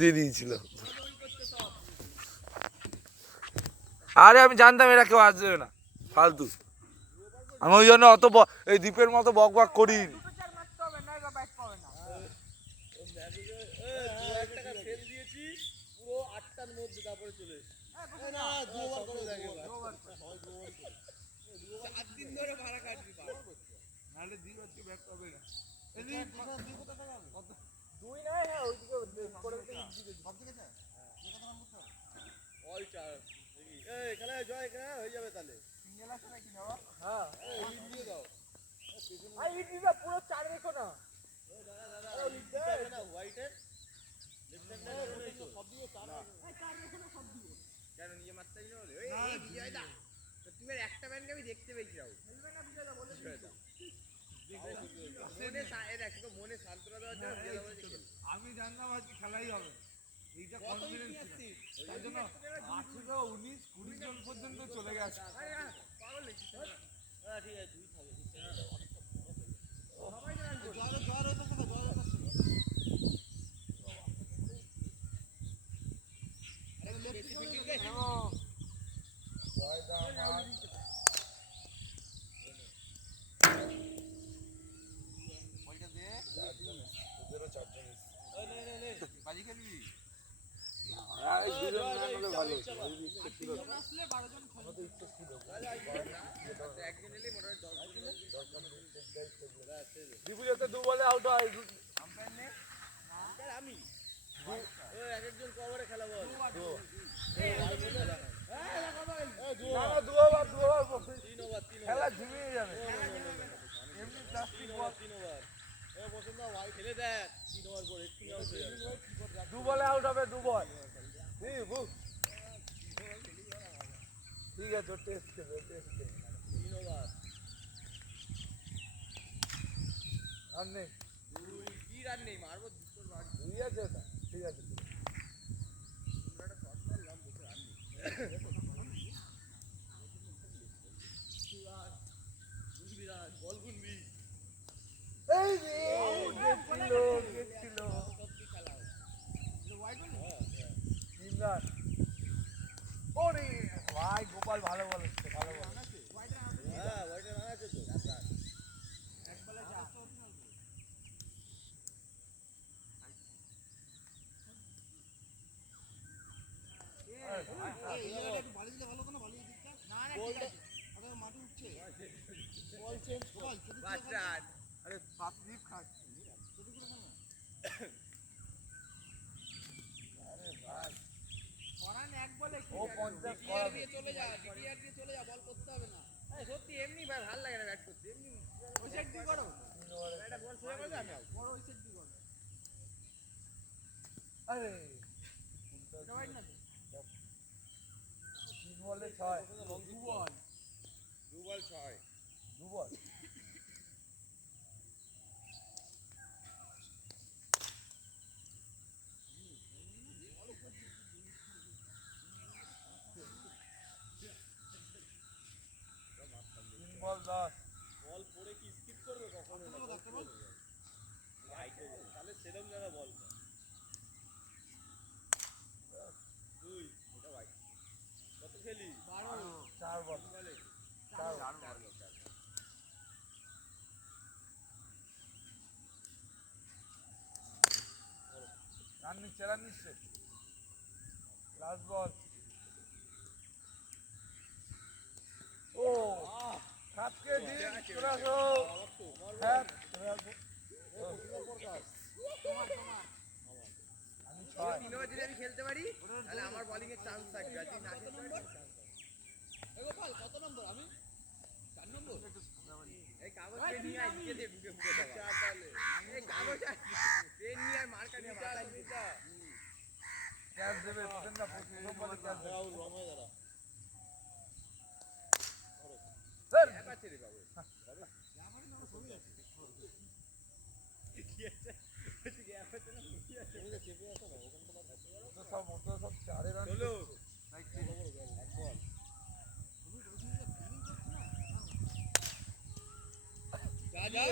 দিয়ে দিয়েছিল। আরে আমি জানতাম এরা কেউ আসবে না, ফালতু। আমি ওই জন্য অত এই দ্বীপের মতো বক বক করিনি। আমি জানতাম আজকে খেলাই হবে, এইটা কনফিডেন্স ছিল, তাই জন্য 18, 19, 20 জন পর্যন্ত চলে গেছে। দীপুজাতে দু বলে আউট হয়। আমি একজন কভারে খেলা বল খেলা ঝিমিয়ে যাবে। এমনি প্লাস্টিক বল 3 ওভার খেলে দেখ 3 ওভার করে দু বলে আউট হবে, দু বল। ঠিক আছে, টেস্ট খেলো, টেস্ট খেলো। 3 ওভার আর নেই, কি রান নেই, মারবো দুটোর রান দুই আছে ওটা। ঠিক আছে, একটা শট মারলাম, বসে রান নেই। বল গুনবি এই রে গেছিল গেছিল তিন রান। ওরে ভাই গোপাল ভালো বল হচ্ছে, ভালো বল। হ্যাঁ ওইটা রান আছে তো, এক বলে যা। আরে পাঁচ লিপ খাচ্ছে। আরে ভাই ফরান এক বলে ও 50 করা দিয়ে চলে যা, ডিআর দিয়ে চলে যা, বল করতে হবে না। এই সত্যি এমনি ভাই ভালো লাগে না ব্যাট করতে, এমনি ওই সাইড দিয়ে করো, এটা বল ছুঁয়ে গেল আমি আউট, বড় ওই সাইড দিয়ে করো। আরে এটা বাইট না তো, 3 বলে 6, দু বল 6, দু বল। বল 10, বল পড়ে কি স্কিপ করবে কখনো না, তাহলে সেরকম জায়গা বল দুই, এটা ভাই কত খেলি 12, 4 বল, 4 বল। রান নিচ্ছে লাস্ট বল। ও কাটকে দিন চলে আসো। হ্যাঁ আমি 6 তিন ওভার যদি আমি খেলতে পারি তাহলে আমার বোলিং এর চান্স থাকবে। আর যদি না খেলতে পারি, গোপাল কত নম্বর? আমি 4 নম্বর। এই কাগজ নিয়ে আই, নিয়ে দে ঢুকে ঢুকে দাও তাহলে। এই কাগজ পেন নিয়ে আর মার্কার নিয়ে মাথায় দিতা ক্যাচ দেবে প্রথম না, প্রথম বলে ক্যাচ দেবে। আউট রং হয়ে দাঁড়া স্যার এক আছে রে বাবু, হবে আমার নাম ছবি আছে কি আছে ওই গ্যাপ আছে না, কি আছে ওই চেপে আছে না ওখান থেকে তো সব 4 রান চলো এক বল যা যা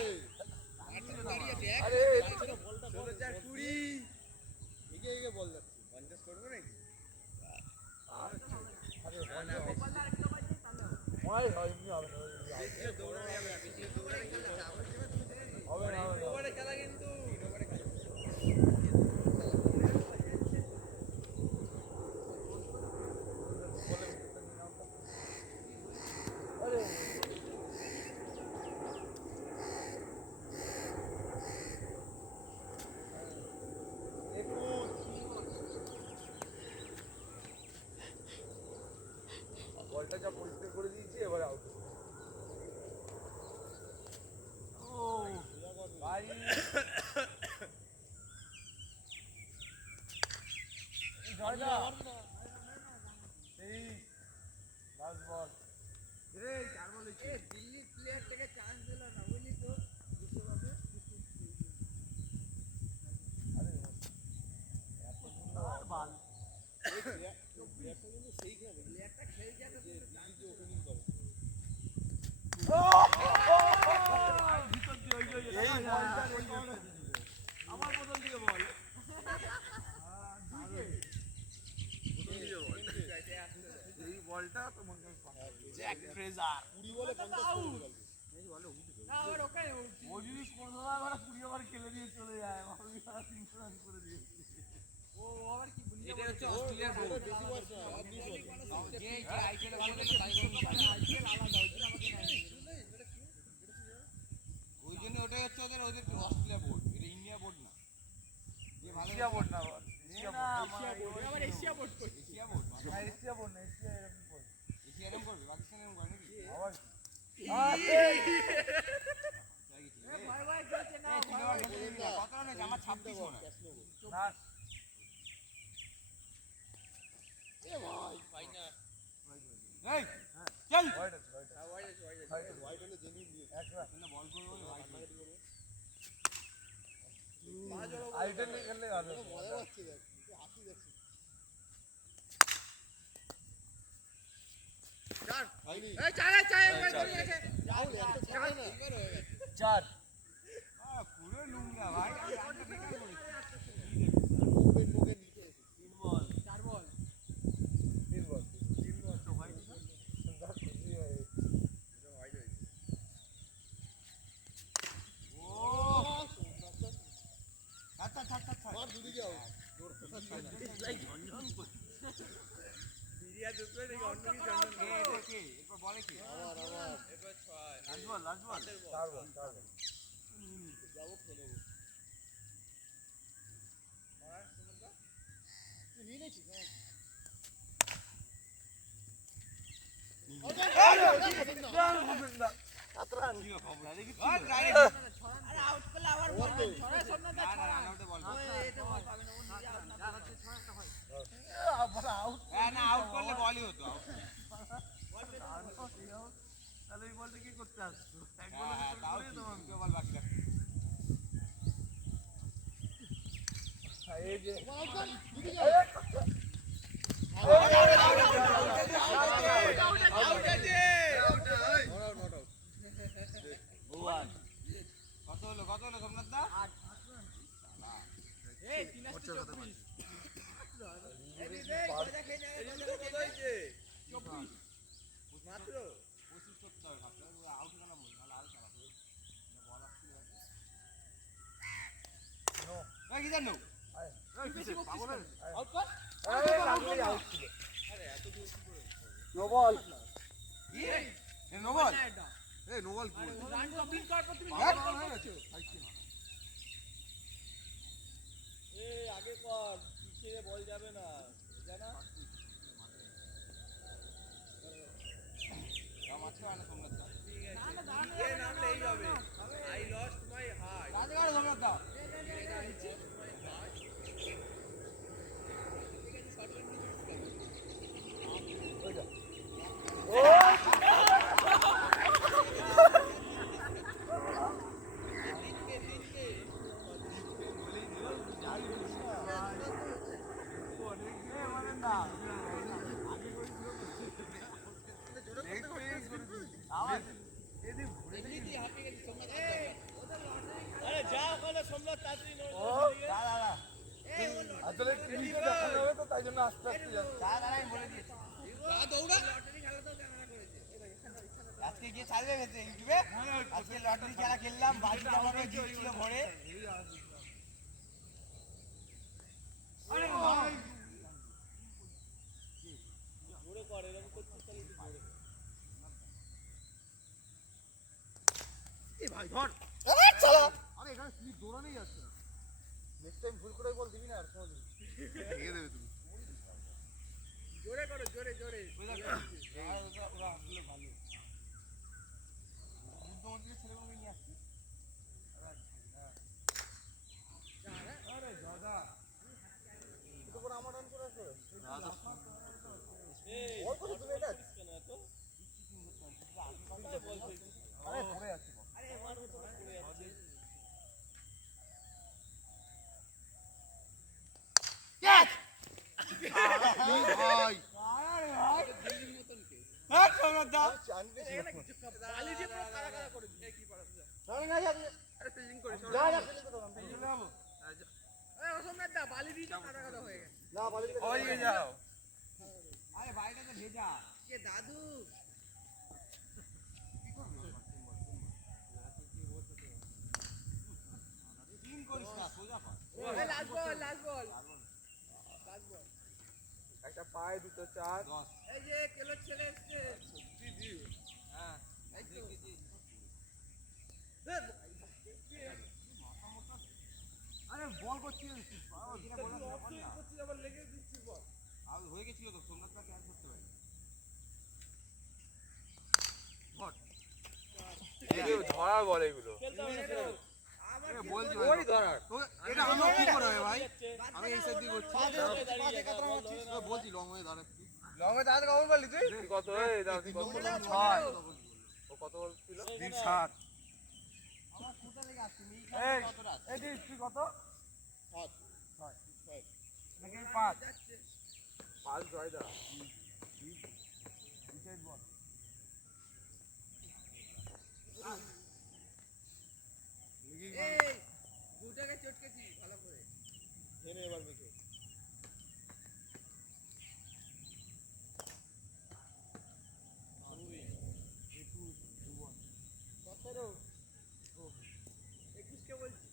আরে বলটা 4 20 এগিয়ে বল দে করবো নাকি? ওভারে খেলা কিন্তু বলটা যা পরিষ্কার করে দিয়েছি এবারে আউট। ও ভাই জয়দা এই লাস্ট বল এই চার বল হয়েছে। দিল্লি প্লেয়ারটাকে চান্স দিল না বুঝলি তো বিশ্বকাপে। আরে এত সুন্দর বল এই প্লেয়ারটা কিন্তু সেই খেলে প্লেয়ারটা খেলছে তো চান্স ওপেনিং করে। ভিতর দিয়ে ওই এই বলটা আমার বদল দিয়ে বল এই বলটা তোমাকে জ্যাক ফ্রেজার 20 বলে 50 করে দিল। এই বলে উঠবে না আর ওকে ও যদি 15 ওভার 20 ওভার খেলে দিয়ে চলে যায় আমি আর 300 রান করে দিয়েছি। ও ওভার কি বলি এটা হচ্ছে অস্ট্রেলিয়ার বল বেশি বয়স না যে আইপিএল এর বলে তাই কোন আইপিএল আলাদা ওইটা আমাকে নাই ওই জন্য ওটাই হচ্ছে ওদের অস্ট্রেলিয়া বোর্ড এটা ইন্ডিয়া বোর্ড না যে ভালো এশিয়া বোর্ড না এশিয়া বোর্ড আবার এশিয়া বোর্ড কই এশিয়া বোর্ড না এশিয়া বোর্ড না এশিয়া এরকম কই এশিয়া এরকম করবে পাকিস্তান এরকম করে নাকি আবার ভাই ভাই চলছে না কত রানে আমার 26 মনে না এ ভাই ফাইনাল এই চল ওয়াইড হলে জেনুইন দিয়ে একটা বল করবে ওয়াইড মার্কেট করবে আইটেল নিয়ে খেললে ভালো মজা হচ্ছে দেখ হাসি দেখছি চার হয়নি এই চার করে গেছে রাহুল এত চার না চার পুরো লুঙ্গা ভাই রানটা বেকার করেছে তিন বল চার বল তিন বল তো ভাই সুন্দর খুশি হয় এটা ওয়াইড হয়েছে ও আচ্ছা মার দুদিকে আউট দৌড় লাইক ঝনঝন করে বিরিয়া দুটো দেখি অন্য কি ঝনঝন কে এরপর বলে কি আবার এরপর 6 লাস্ট বল চার বল যাবো খেলবো মার সুমন্ত তুই নিয়ে নিছিস আতরান কি খবর দেখি আরে আউট করলে আবার বল ছড়া সামনে দে ছড়া আউটে বল এটা বল পাবে না ও নিজে আউট না হচ্ছে ছড়া একটা হয় আবার আউট না আউট করলে বলই হতো বল তাহলে এই বলটা কি করতে আসছো এক বলে করে তোমার কে বল বাকি রাখ এই যে আউট আছে কত হলো সোমনাথ দা 8 এই 3 আসছে 24 এই দে করে দেখে না কত হইছে 24 মাত্র 25 করতে হবে ভাবতে আউট গেল বল নালে আর খেলা বল আসছে নো এই কি জানো এই বেশি পাগল আউট কর আউট ছিল আরে এত দূর কি করে নো বল কি এ নো বল এই নো বল কি রান কমপ্লিট করার পর তুমি বল হয়ে গেছে এই আগে কর পিছে বল যাবে না জানা মাত্র আনা সোমনাথ দা ঠিক আছে না নামলেই হবে I lost my heart Rajgarh Somnath দা আরে যা ওখানে সোমনাথ তাই জন্য আস্তে আস্তে যাচ্ছে। আমি বলে দিয়েছি দৌড়া লটারি খেলা তো ক্যামেরা করেছে আজকে গিয়ে ছাড়বে ইউটিউবে আজকে লটারি খেলা খেললাম বাজি আমাকে জিতছিল ভরে আরে ভাই জোরে কর এরকম করছিস তাহলে তুই জোরে এই ভাই ধর চলো আরে এখানে স্লিপ দৌড়ানোই যাচ্ছে না। নেক্সট টাইম ভুল করে বল দিবি না আর সময় দিবি। দিয়ে দেবে তুমি। জোরে করো জোরে জোরে ওরা আসলে ভালো। বুদ্ধ মন্দিরের ছেলেগুলোকে নিয়ে আসছি। আরে দাদা এটা পরে আমার রান করে আসবে বল করে তুমি এটা আরে পড়ে আছে আরে আমার মতো পড়ে যাচ্ছে ক্যাচ ভাই আরে ভাই দিল্লির মতন কেস হ্যাঁ সোমনাথ দা বালি দিয়ে পুরো কারা কারা করে দিই কি পারা না না যাবে আরে ফিল্ডিং করে যা যা ফিল্ডিং করো আমি চলে যাবো এই অসম্রাট দা বালি দিয়ে তো কারা কারা হয়ে গেছে না বালি ওই যাও আরে বাইরে তো ভেজা কে দাদু তিন করিস না সোজা পা এই লাস্ট বল লাস্ট বল একটা পায়ে দুটো চার এই যে কেলো ছেলে এসেছে হ্যাঁ এই তো আরে বল করছিস আবার লেগে দিচ্ছি বল আর হয়ে গেছিল তো সোমনাথ দা ক্যাচ করতে পারি ধরা বলে এগুলো বলছি ওই ধরার এটা আমার কি করে হবে ভাই আমি এই সাইড দিয়ে করছি বলছি লং হয়ে দাঁড়া লং এ দাঁড়াতে কখন বললি তুই কত এই দাও তুই কত বললি 6 ও কত বলছিল 3-7 আমার কোথা থেকে আসছে মি এই কত রাত এই তুই কত 7 নাকি 5 যাচ্ছে 5 জয় দা ডিসাইড বল এই দুটাকে চটকেছি ভালো করে হেরে এবার মেকে একুশকে বলছি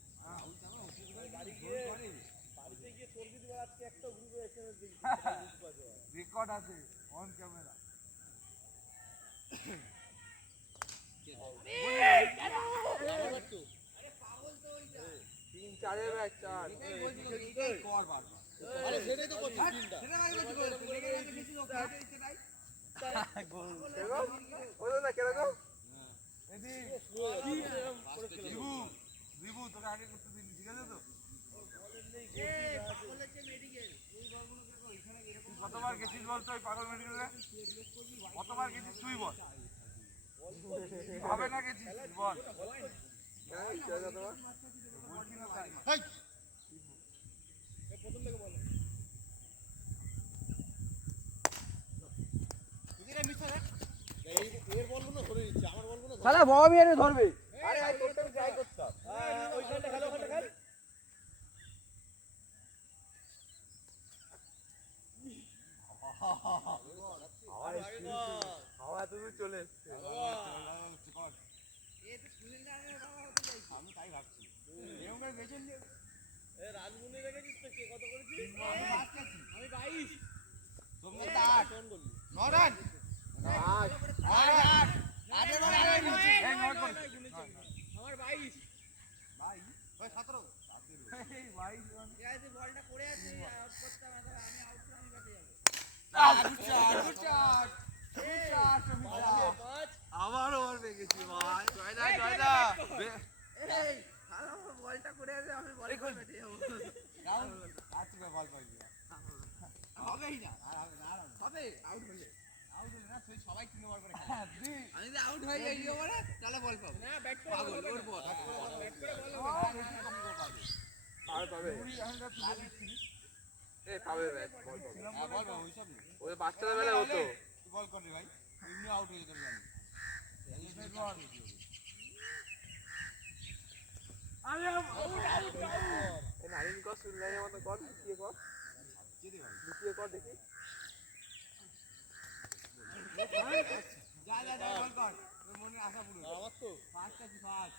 রেকর্ড আছে অন ক্যামেরা আরে পাগল তো ওইটা 3-4 এর ম্যাচ 4 এইটাই কর বারবার আরে সেটাই তো করছিস তিনটা সেটা মানে বলছি লেগে গেছে বেশি লোক হাতে দিতে তাই ওই না কেন গো এদি বিবু তোকে আগে করতে দিন ঠিক আছে তো এই পাগলের মেডিকেল ওই বলগুলো দেখো এখানে এরকম তুই কতবার গেছিস বল তো ওই পাগল মেডিকেলে কতবার গেছিস তুই বল হবে না গেছিস বল হ্যাঁ চল দাদা বলছি না তাই প্রথম থেকে বলো তুইরা মিস হয় এর বলগুলো ধরে নিচ্ছে আমার বলগুলো শালা বাবা মিয়ারে ধরবে আরে আই করতে ট্রাই করতাম ওইখানটা খেলো ওখানটা খেল হাওয়া তুমি চলে এসছে এ তো শুনেন না আমি বাবা হতে যাই আমি তাই ভাবছি এরকম করে বেচেন যে এ রাজগুনি রেখেছিস তো কে কত করেছিস আমি 22 তোমরা 8 কোন বললি 9 রান 8 আরে আরে বলছি এই 9 কোন আমার 22 ভাই ওই 17 এই ভাই ঠিক আছে বলটা পড়ে আছে আউট করতাম তাহলে আমি আউট করে আমি ব্যাটে যাব আবার ওভার পেয়ে গেছি ভাই জয় দা এই খারাপ বলটা করে আছে আমি বলে করে ব্যাটে যাব আজকে বল পাইবি হবেই না হবে আউট হলে আউট হলে না তুই সবাই 3 ওভার করে আমি যদি আউট হয়ে যাই ওভারে তাহলে বল পাবো না ব্যাট করে পাগল ওর বল ব্যাট করে বল আর পাবে এই পাবে ব্যাট বল পাবে বল ওই সব ওই বাচ্চাদের বেলা হতো বল কর রে ভাই এমনি আউট হয়ে যেতে জানি আরে আউট এই নারিন কর সুন্দরের মতো কর লুকিয়ে কর কে দে ভাই লুকিয়ে কর দেখি। যা যা যা বল কর তোর মনের আশা পুরো আমার তো ফার্স্ট আছে ফার্স্ট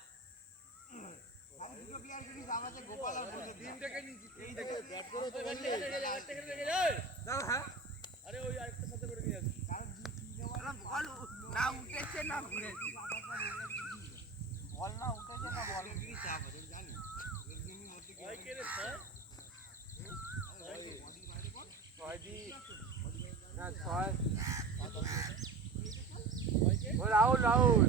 খালি দুটো প্লেয়ার কিনিস আমাদের গোপাল আর বলতে টিমটাকে নিয়ে এই দেখে দেখে ব্যাট করে তো ব্যাট রেখে যাই দাও হ্যাঁ আরে ওই আরেকটা সাথে করে নিয়ে আসি কারণ বল না উঠেছে না ঘুরেছে বল না উঠেছে না বল কি চাপ আছে জানি এর জন্য মধ্যে কি ওই কে রে স্যার ছয় দি না ছয় ও রাহুল রাহুল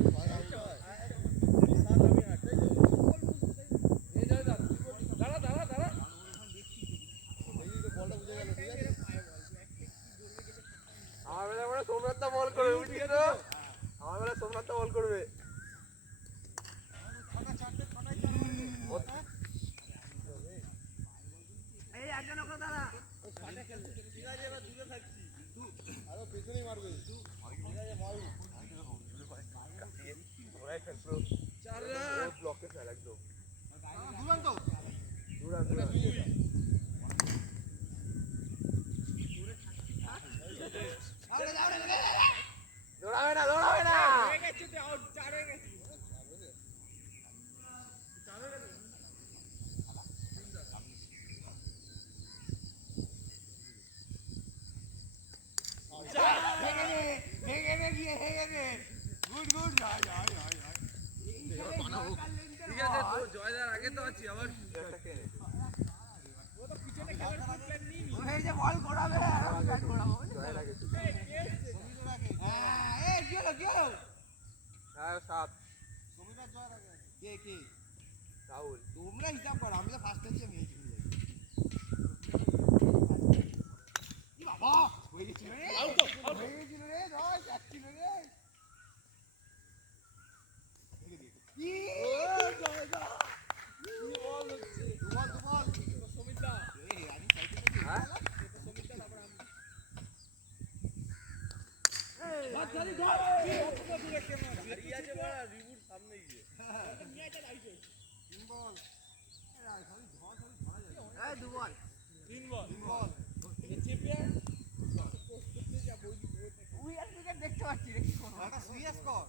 আমার বেলা মনে সোমনাথ বল করবে বুঝলি তো আমার বেলা সোমনাথ বল করবে এই একজন ওকে দাঁড়া ঠিক আছে এবার দূরে থাকছি আরো পেছনেই মারবে ঠিক আছে মারু ওরাই ফেললো চার ব্লকে ফেল একদম দুরন্ত দুরান দুরান দৌড়াবে না দৌড়াবে না ঠিক আছে তো জয়দার আগে তো আছি আবার বল করাবে জয় লাগে কি হলো কি হলো হ্যাঁ সাত কে কে রাহুল তোমরা হিসাব করো আমি তো ফার্স্ট হচ্ছি আমি বাবা হয়ে গেছিল রে হয়ে গেছিল রে রয় যাচ্ছিল রে কি বল হচ্ছে বল সমিতা এই আমি সাইকেল হ্যাঁ সমিতা তারপর দেখতে পাচ্ছি রে কি করবো সিরিয়াস কর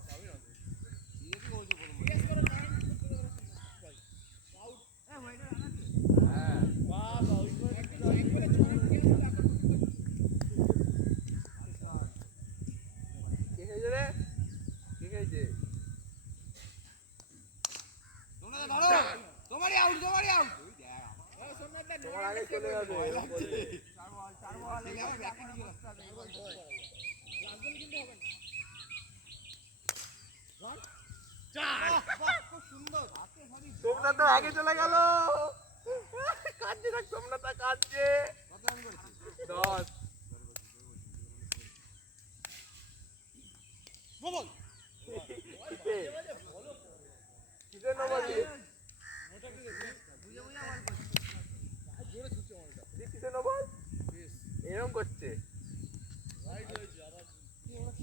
কে খেয়েছে রে কে খেয়েছে তোমারই আউট তোমারই আউট তোমার আগে চলে যাবে এরকম করলে। সোমনাথ তো আগে চলে গেল কাঁদছে দেখ সোমনাথ কাঁদছে 10 কিসের নম্বর কিসের নম্বর এরকম করছে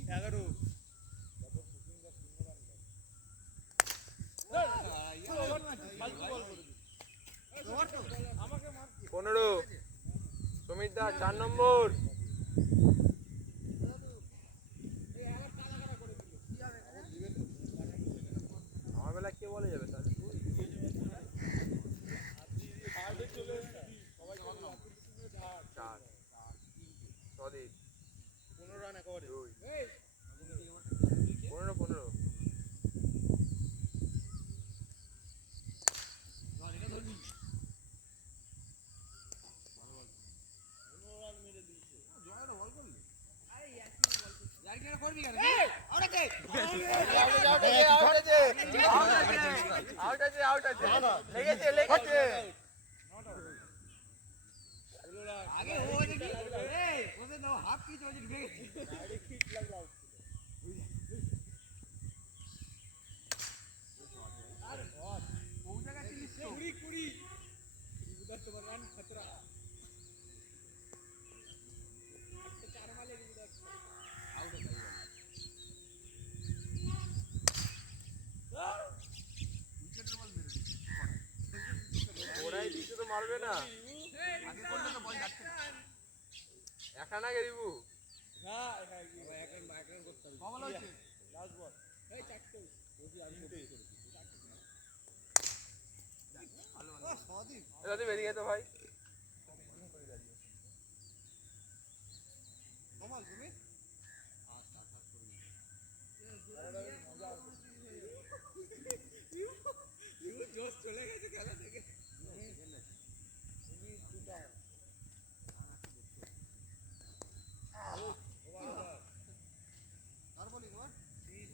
11 15 সমিত দা 4 নম্বর আমার বেলা কে বলে যাবে তাহলে চার সদীপ 15 রান একেবারে 15 করবি কেন আউট আছে লেগেছে আগে ও দেখি এই ওদের নাও হাফ পিচ ওদের ঢুকে গেছে ডাইরেক্ট হিট লাগলো আর কোন জায়গা ছিলিস তো 20 उधर तो रन खतरा अच्छा 4 माले उधर আউট হয়ে গেল উইকেটের বল মেরে ওরাই দিতে তো মারবে না আগে করলে তো বল যাচ্ছে মাথা না গেরিবু কমল হচ্ছে যদি বেরিয়ে যেত ভাই কমল তুমি আর বলি তোমার তিন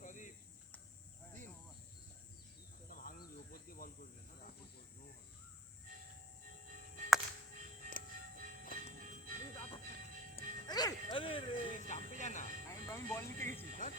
ভাঙি উপর দিয়ে বল করবে চাপে জানা আমি বল নিতে গেছি স্যার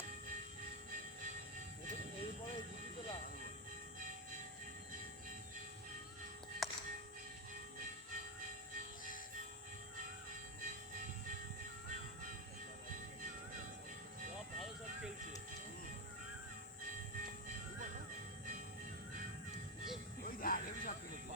ওই দেখ হেভি শট খেলেছে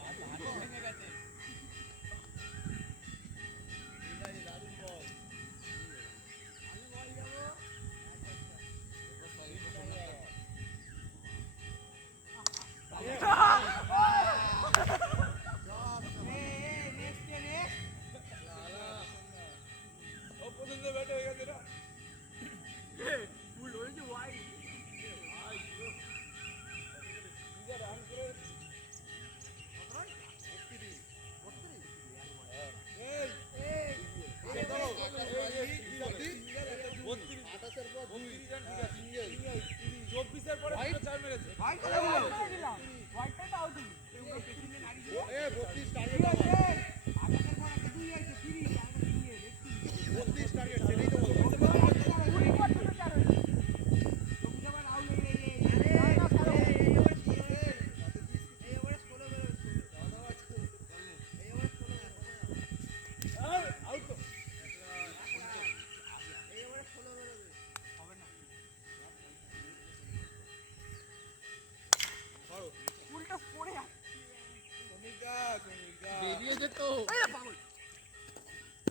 বেরিয়ে যেত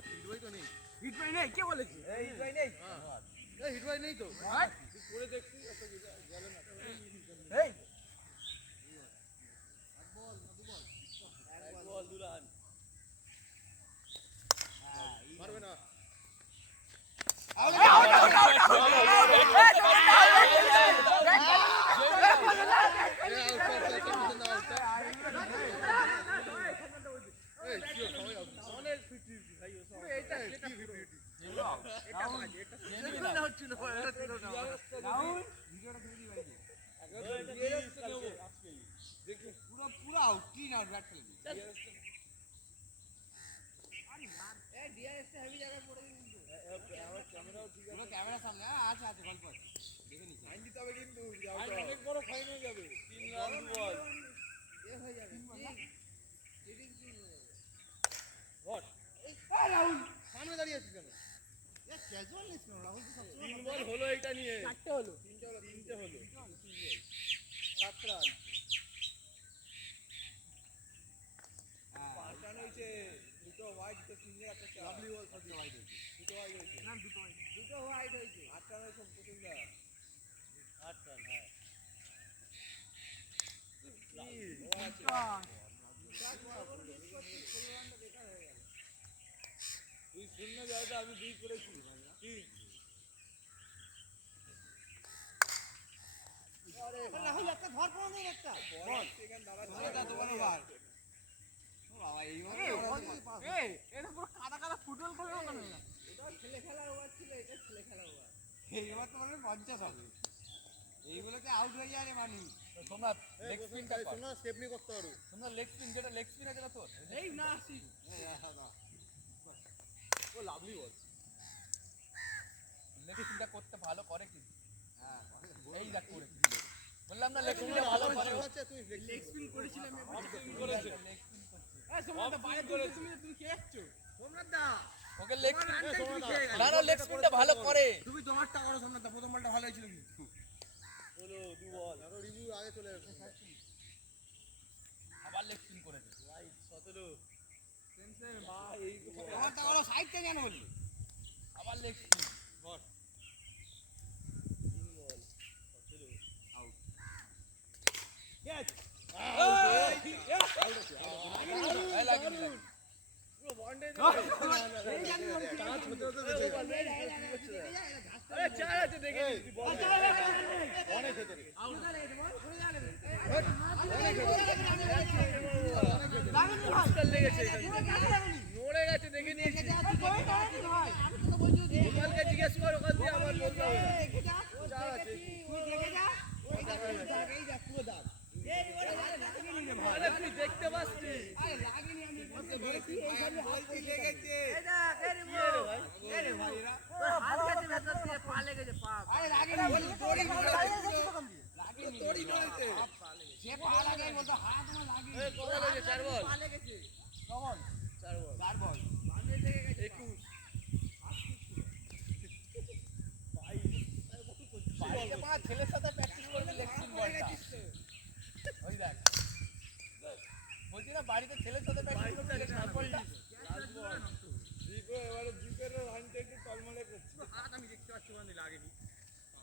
হিটবই তো নেই হিট ভাই নেই কে বলেছে হিট ভাই নেই হিট ভাই নেই তো করে দেখছি এই পারবে না পুরো আউট ক্লিন আউট ব্যাট খেলে ক্যামেরা সামনে আছে আছে গল্প আছে দেখে নিচ্ছি ফাইন দিতে হবে কিন্তু অনেক বড় ফাইন হয়ে যাবে 3 রান বল এ হয়ে যাবে হোয়াট এই রাহুল সামনে দাঁড়িয়ে আছিস কেন এ ক্যাজুয়াল নিস কেন রাহুল তো সবসময় 3 বল হলো এটা নিয়ে 4টে হলো 3টে হলো 7 রান 5 রান হয়েছে দুটো হোয়াইট তো সিঙ্গেল একটা লাভলি বল সবচেয়ে হোয়াইট হয়েছে দুটো হোয়াইট হয়েছে না দুটো হোয়াইট হয়েছে 8 রান হয়েছে প্রথমটা 8 রান হ্যাঁ তুই শূন্য যাওয়াটা আমি 2 করেছি কি রাহুল একটা ধর পাও নেই একটা বল সেখানে দাঁড়া তোমার ওভার বাবা এই এটা পুরো কাদা কাদা ফুটবল খেলে কেন এটা ছেলে খেলার ওভার ছিল এটা ছেলে খেলার ওভার এই ওভার তো মানে 50 হবে এইগুলোতে আউট হয়ে যায় রে মানি সোমনাথ লেগ স্পিনটা কর সোমনাথ স্টেপনি করতে পারো সোমনাথ লেগ স্পিন যেটা লেগ স্পিন আছে না তোর এই না আসি ও লাভলি বল লেগ স্পিনটা করতে ভালো করে কিন্তু হ্যাঁ এই দেখ করে বললাম না লেগ স্পিনটা ভালো করে আচ্ছা তুই লেগ স্পিন করেছিলাম লেগ স্পিন করেছে এই সোমনাথ বাইরে তুমি কে আসছো সোমনাথ দা ওকে লেগ না না লেগ স্পিনটা ভালো করে তুমি তোমারটা করো সোমনাথ দা প্রথম বলটা ভালো হয়েছিল কিন্তু বলো দু বল আরো রিভিউ আগে চলে আসছে আবার লেগ স্পিন করেছে রাইট 17 সেম ভাই এই তোমারটা করো সাইড থেকে কেন বললি গোপাল লেগ স্পিন বট 3 বল আউট ক্যাচ এই লাগেনি পুরো বন্ডে এই জানি টাচ হতে হতে বেঁচে আরে চার আছে দেখে নিচ্ছি বল অনেক ভেতরে আউট অনেক ভেতরে লাগেনি ভাই লেগেছে নড়ে গেছে দেখে নিয়েছি গোপালকে জিজ্ঞেস কর ওখান দিয়ে আমার বলতে হবে চার আছে তুই দেখে যা এই যা পুরো দাগ আরে তুই দেখতে পাচ্ছিস আরে লাগেনি আমি দেখি এইখানে হাত লেগেছে এই দেখ এই রে ভাই এরা হাত গেছে ভেতর দিয়ে পা লেগেছে পা আরে লাগেনি তোড়ি লাগেনি তোড়ি নড়েছে যে পা লাগে বলতো হাত না লাগে এই কত লেগেছে 4 বল পা লেগেছে কমন 4 বল বাঁধে লেগে গেছে 21 বাড়িতে মা ছেলের সাথে প্র্যাকটিস করবে লেগসিন বলটা ওই দেখ বলছি না বাড়িতে ছেলের সাথে প্র্যাকটিস করবে লেগসিন বলটা দীপে এবারে দীপের রানটা একটু টলমলে করছে হাত আমি দেখতে পাচ্ছি মানে লাগেনি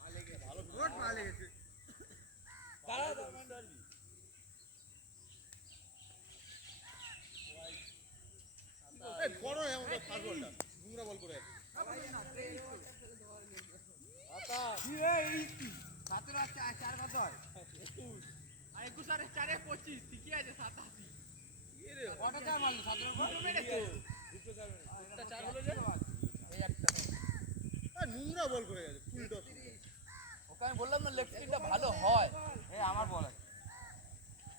পা লেগেছে ভালো গুড পা লেগেছে দাঁড়া দাঁড়াবি এই করো এমন ফাস্ট বলটা নোংরা বল করে আতা কি এই 17 আছে 4 কত হয় 21 আর 21 আর 4 এ 25 ঠিকই আছে 87 কি রে কটা চার মারলো 17 কত মেরেছে দুটো চার একটা চার হলো যে এই একটা আ নোংরা বল করে গেছে ফুল টস ওকে আমি বললাম না লেগ স্পিনটা ভালো হয় এই আমার বল আছে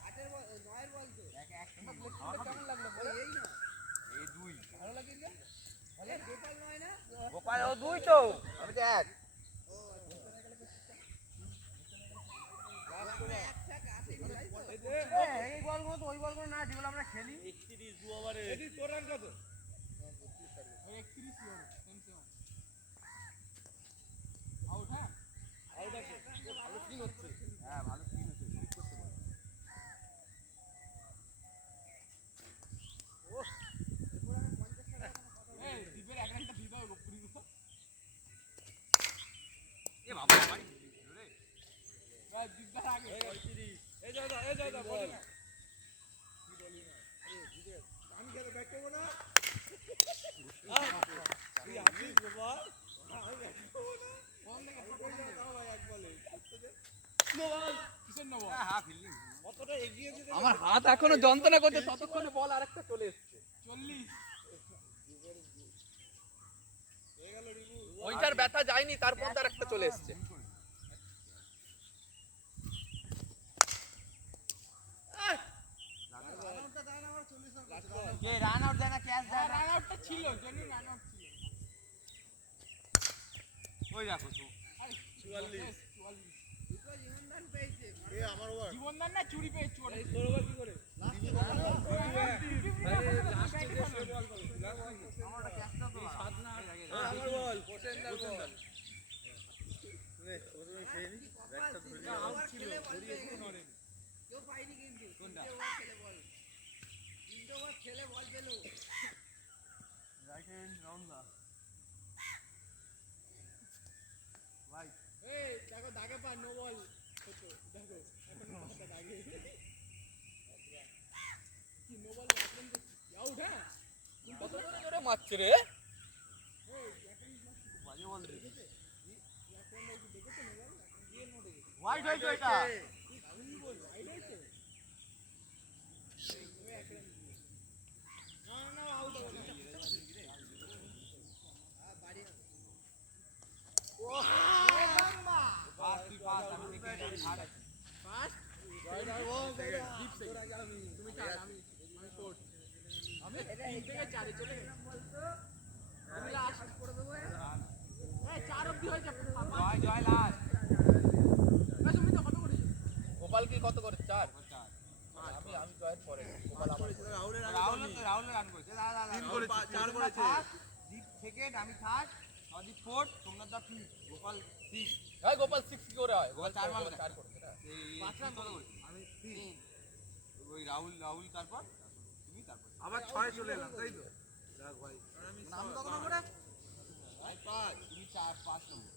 8 এর বল 9 এর বল তো এক লেগ স্পিনটা কেমন লাগলো বল এই না এই দুই ভালো লাগে না ভালো গোপাল নয় না গোপাল ও দুই তো আমি তো এক এই বলগুলো তো ওই বলগুলো না যেগুলো আমরা খেলি 31 দু ওভারে এটি তোর রান কত 31 সেম আউট হ্যাঁ আউট আছে ভালো স্পিন হচ্ছে হ্যাঁ ভালো স্পিন হচ্ছে ক্লিক করতে পারে ও এরপর আমি 50 টাকা এই দীপের এক রানটা দিবা পুরি এ বাবা ভাই রে ভাই দীপদার আগে 35 এই যা বল না কি বলি না আরে দিদে আমি খেলে ব্যাক করব না তুই আসিস বাবা আমি ব্যাক করব না বল দেখে পকড় দাও ভাই এক বলে নো বল কিসের নো বল হ্যাঁ ফিল্ডিং কতটা এগিয়ে যেতে আমার হাত এখনো যন্ত্রণা করছে ততক্ষণে বল আরেকটা চলে এসেছে 40 হয়ে গেল রিভু ওইটার ব্যথা যায়নি তারপর আরেকটা চলে এসেছে কে রান আউট দেয় না ক্যাচ দেয় রান আউটটা ছিল জেনুইন রান আউট ছিল ওই দেখো তো 44 দুটো জীবনদান পেয়েছে এ আমার ওভার জীবনদান না চুরি পেয়েছে ওরে তোর ওভার কি করে লাস্টে যে বল আমারটা ক্যাচটা তো সাত না আমার বল পোটেন্ডার বল নে ওরে খেয়ে নি ব্যাটটা ধরে আউট ছিল ধরিয়ে নড়ে কেউ পাইনি কিন্তু কোনটা তিনটে ওভার খেলে বল পেল রাইট হ্যান্ড রাউন্ড না ভাই এই দেখো দাগে পা নো বল হতো দেখো এখন মাথা দাগে কি নো বল মারলেন তো আউট হ্যাঁ কত জোরে মারছে রে এই এখন বাজে বল দেখেছে এখন এই দেখেছে নো বল কি নো দেখেছে হোয়াইট হইতো এটা কি বল হোয়াইট হইতো না আউট হবে বাড়ি ও বাম্বা পাস আমি দেখে পাস ও ডিপ থেকে তুমি চার আমি ফোর্থ আমি 3 থেকে 4 এ চলে বলতো তুমি লাস্ট করে দেবো এই 4 অবধি হয়ে যাবে জয় লাস্ট না তুমি তো কত করেছো গোপাল কি কত করে 4 আমি জয়ের পরে গোপাল আমার রাহুলের রান করেছে দাদা 3 করেছে 4 করেছে দীপ সেকেন্ড আমি থার্ড অদিপ ফোর্থ সোমনাথ দা ফিফথ গোপাল 6 ভাই গোপাল 6 কি করে হয় গোপাল 4 মারলো 4 করেছে না এই 5 রান কত করেছে আমি 3 ওই রাহুল তারপর তুমি তারপর আবার 6 চলে এলাম তাই তো দেখ ভাই আমি নাম কত নম্বরে ভাই 5 5 নম্বর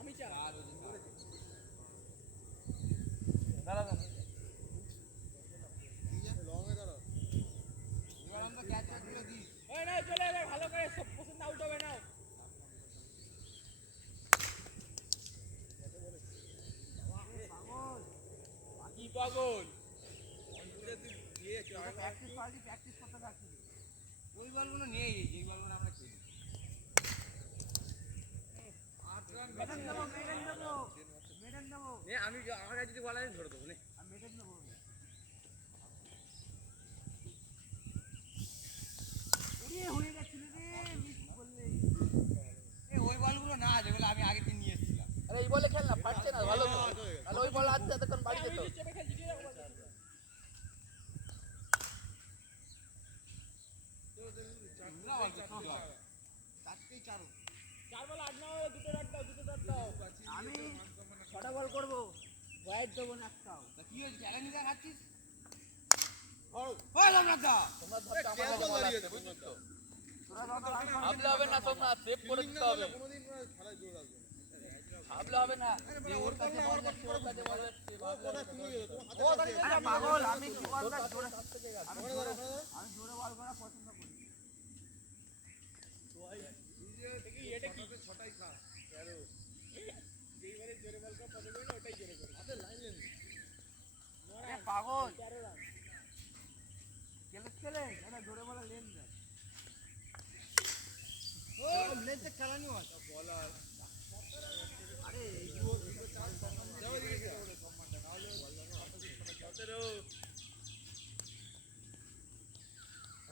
আমি চার দাঁড়া দাঁড়া এবার আমরা ক্যাচ করে দিই ওই নাও চলে এলে ভালো করে সব পছন্দ আউট হবে নাও কি পাগল প্র্যাকটিস করতে থাকছি ওই বলগুলো নেই যেই বলগুলো আমরা খেলি আমি আমার কাছে যদি বলা যায় ধরে দেবো ওই বলগুলো না যেগুলো আমি আগের দিন নিয়ে এসেছিলাম আরে এই বলে খেল না ফাটছে না ভালো তো তাহলে ওই বল আছে এতক্ষণ বাড়ি যেত চেপে খেলছি দিয়ে দাও চারটেই চারো চার বল আট নাও দুটো ডট দাও আমি ছটা বল করবো হোয়াইট দেবো না একটাও তা কি হয়েছে চ্যালেঞ্জ দেখাচ্ছিস ওই রামনাথদা তোমরা ধরতে আমার কাছে বল আছে বুঝছো তো ভাবলে হবে না তোমরা সেভ করে দিতে হবে ভাবলে হবে না যে ওর কাছে বল যাচ্ছে ওর কাছে বল যাচ্ছে আরে পাগল আমি কি বলটা জোরে আমি জোরে বল করা পছন্দ করি এটা কি ছটাই খা 13 যেইবারে জোরে বল করা পছন্দ করি না ওটাই জোরে করি আরে লাইন লেন আরে পাগল 13 রান খেলে এটা জোরে বলা লেন দেয় ও লেনতে খেলানি হয় বলার আরে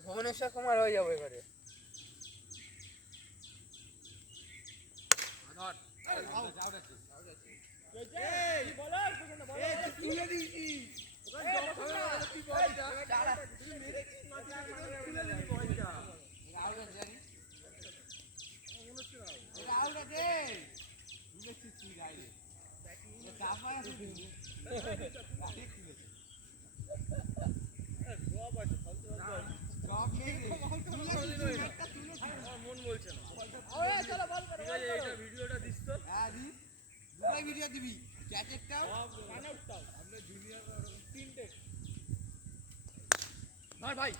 ভুবনেশ্বর কুমার হয়ে যাবে এবারে কি বলো বুঝো না বলো তুলে দিয়েছি মন বলছে না ওরে চলো বল করো ভিডিওটা দিস তো হ্যাঁ দিস দুটোই ভিডিও দিবি ক্যাচেরটাও রান আউটটাও আমরা জুনিয়র তিনটে ভাই ভাই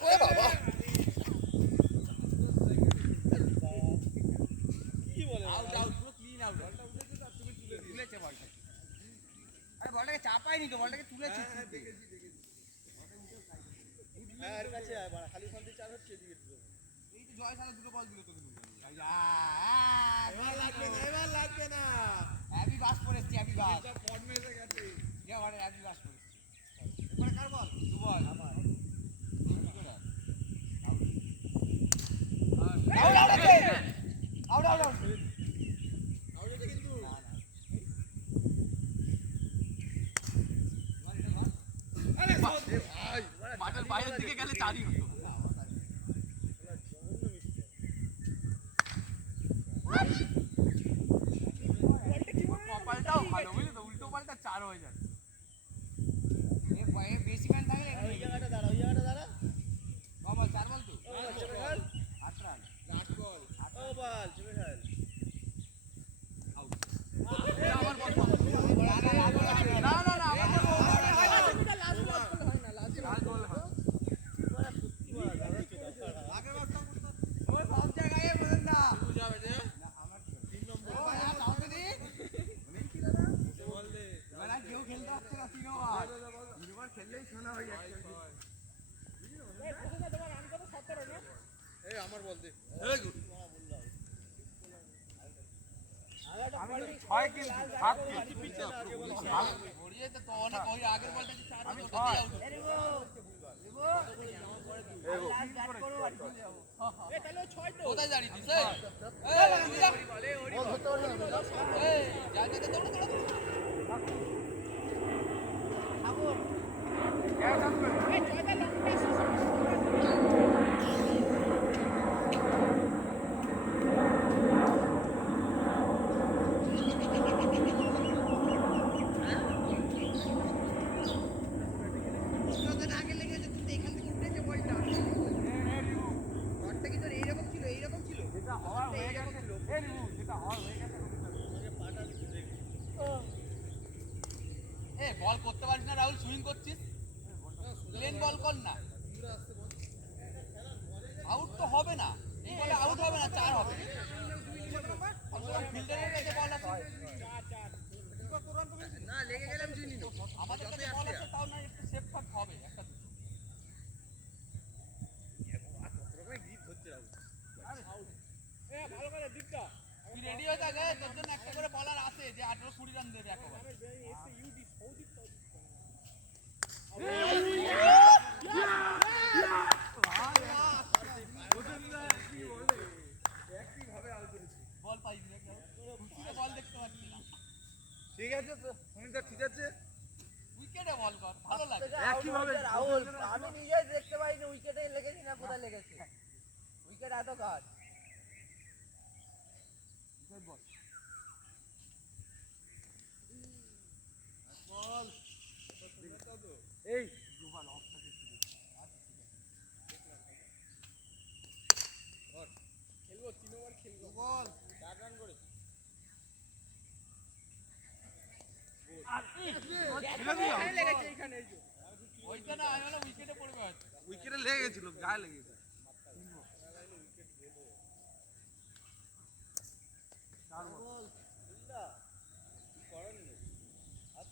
ও বাবা কি বলে আউট আউট পুরো ক্লিন আউট বলটা উঠেছে তার তুমি তুলেছে বলটা আরে বলটাকে চাপাইনি তো বলটাকে তুলেছি হ্যাঁ আর কাছে আয় বাড়া খালি ফোন দিয়ে চার হচ্ছে এদিকে এই তো জয় সালা দুটো বল দিল তো এবার লাগবে না হ্যাপি বাস পড়েছি হ্যাপি বাস এটা ফর্মে এসে গেছে যে মানে হ্যাপি বাস পড়েছি এবারে কার বল দু বল আমার আউট আউট আছে আউট আউট আউট আউটে কিন্তু আরে ভাই মাঠের বাইরের দিকে গেলে চারই হতো কপালটাও ভালো বুঝলি তো উল্টো পাল্টা চার হয়ে যায় এ ভাই বেশি ম্যান থাকলে ওই জায়গাটা দাঁড়া বাবা চার বল তো চেপে খেল 8 রান 8 বল ও বল চেপে খেল আমার বল না না না আমার বল লাস্ট বল হয় না লাস্ট আগে বাস ও সব জায়গায় বলেন না যাবে যে না আমার 3 নম্বর ও यार সামনে দি বল দে বলা কেউ খেলতে আসছে না 3 ওভার 3 ওভার খেললেই শোনা হয়ে যাচ্ছে এই প্রথমে তোমার রান কত 17 না এই আমার বল দে আমি 6 কিন্তু 7 কিন্তু পিছে না আগে বল ওড়িয়ে তো অনেক ওই আগের বলটা যে 4 আমি ওটাই আউট এ তাহলে 6 তো কোথায় দাঁড়িয়ে দিস এই বল ধরতে পারবি না এই যা যা দৌড় দৌড় এই 6টা লং প্রেস তোদের আগে লেগে গেছে তুই এখান থেকে উঠেছে বলটা করছিস? প্লেন বল কর না। আউট তো হবে না, এই বলে আউট হবে না, 4 হবে। ফিল্ডারের কাছে বল আছে, না লেগে গেলাম চিনি না। আমাদের কাছে বল আছে, তাও না একটু সেফ থাক হবে একটা দুটো। তুই রেডি হয়ে থাক, তোর জন্য একটা করে বলার আছে যে 18-20 রান দেবে একেবারে। বল পাইনি রে কেউ, খুশিতে বল দেখতে পাচ্ছি না। ঠিক আছে তো সুমিতা, ঠিক আছে। উইকেটে বল কর, ভালো লাগে। একইভাবে রাহুল, আমি নিজেই দেখতে পাইনি উইকেটে লেগেছে না কোথায় লেগেছে। উইকেট এত কাজ। এই বল 4 রান করে। ওইটা না, আমি বললাম উইকেটে পড়বে হয়তো। উইকেটে লেগে গেছিল, গায়ে লেগে গেছে।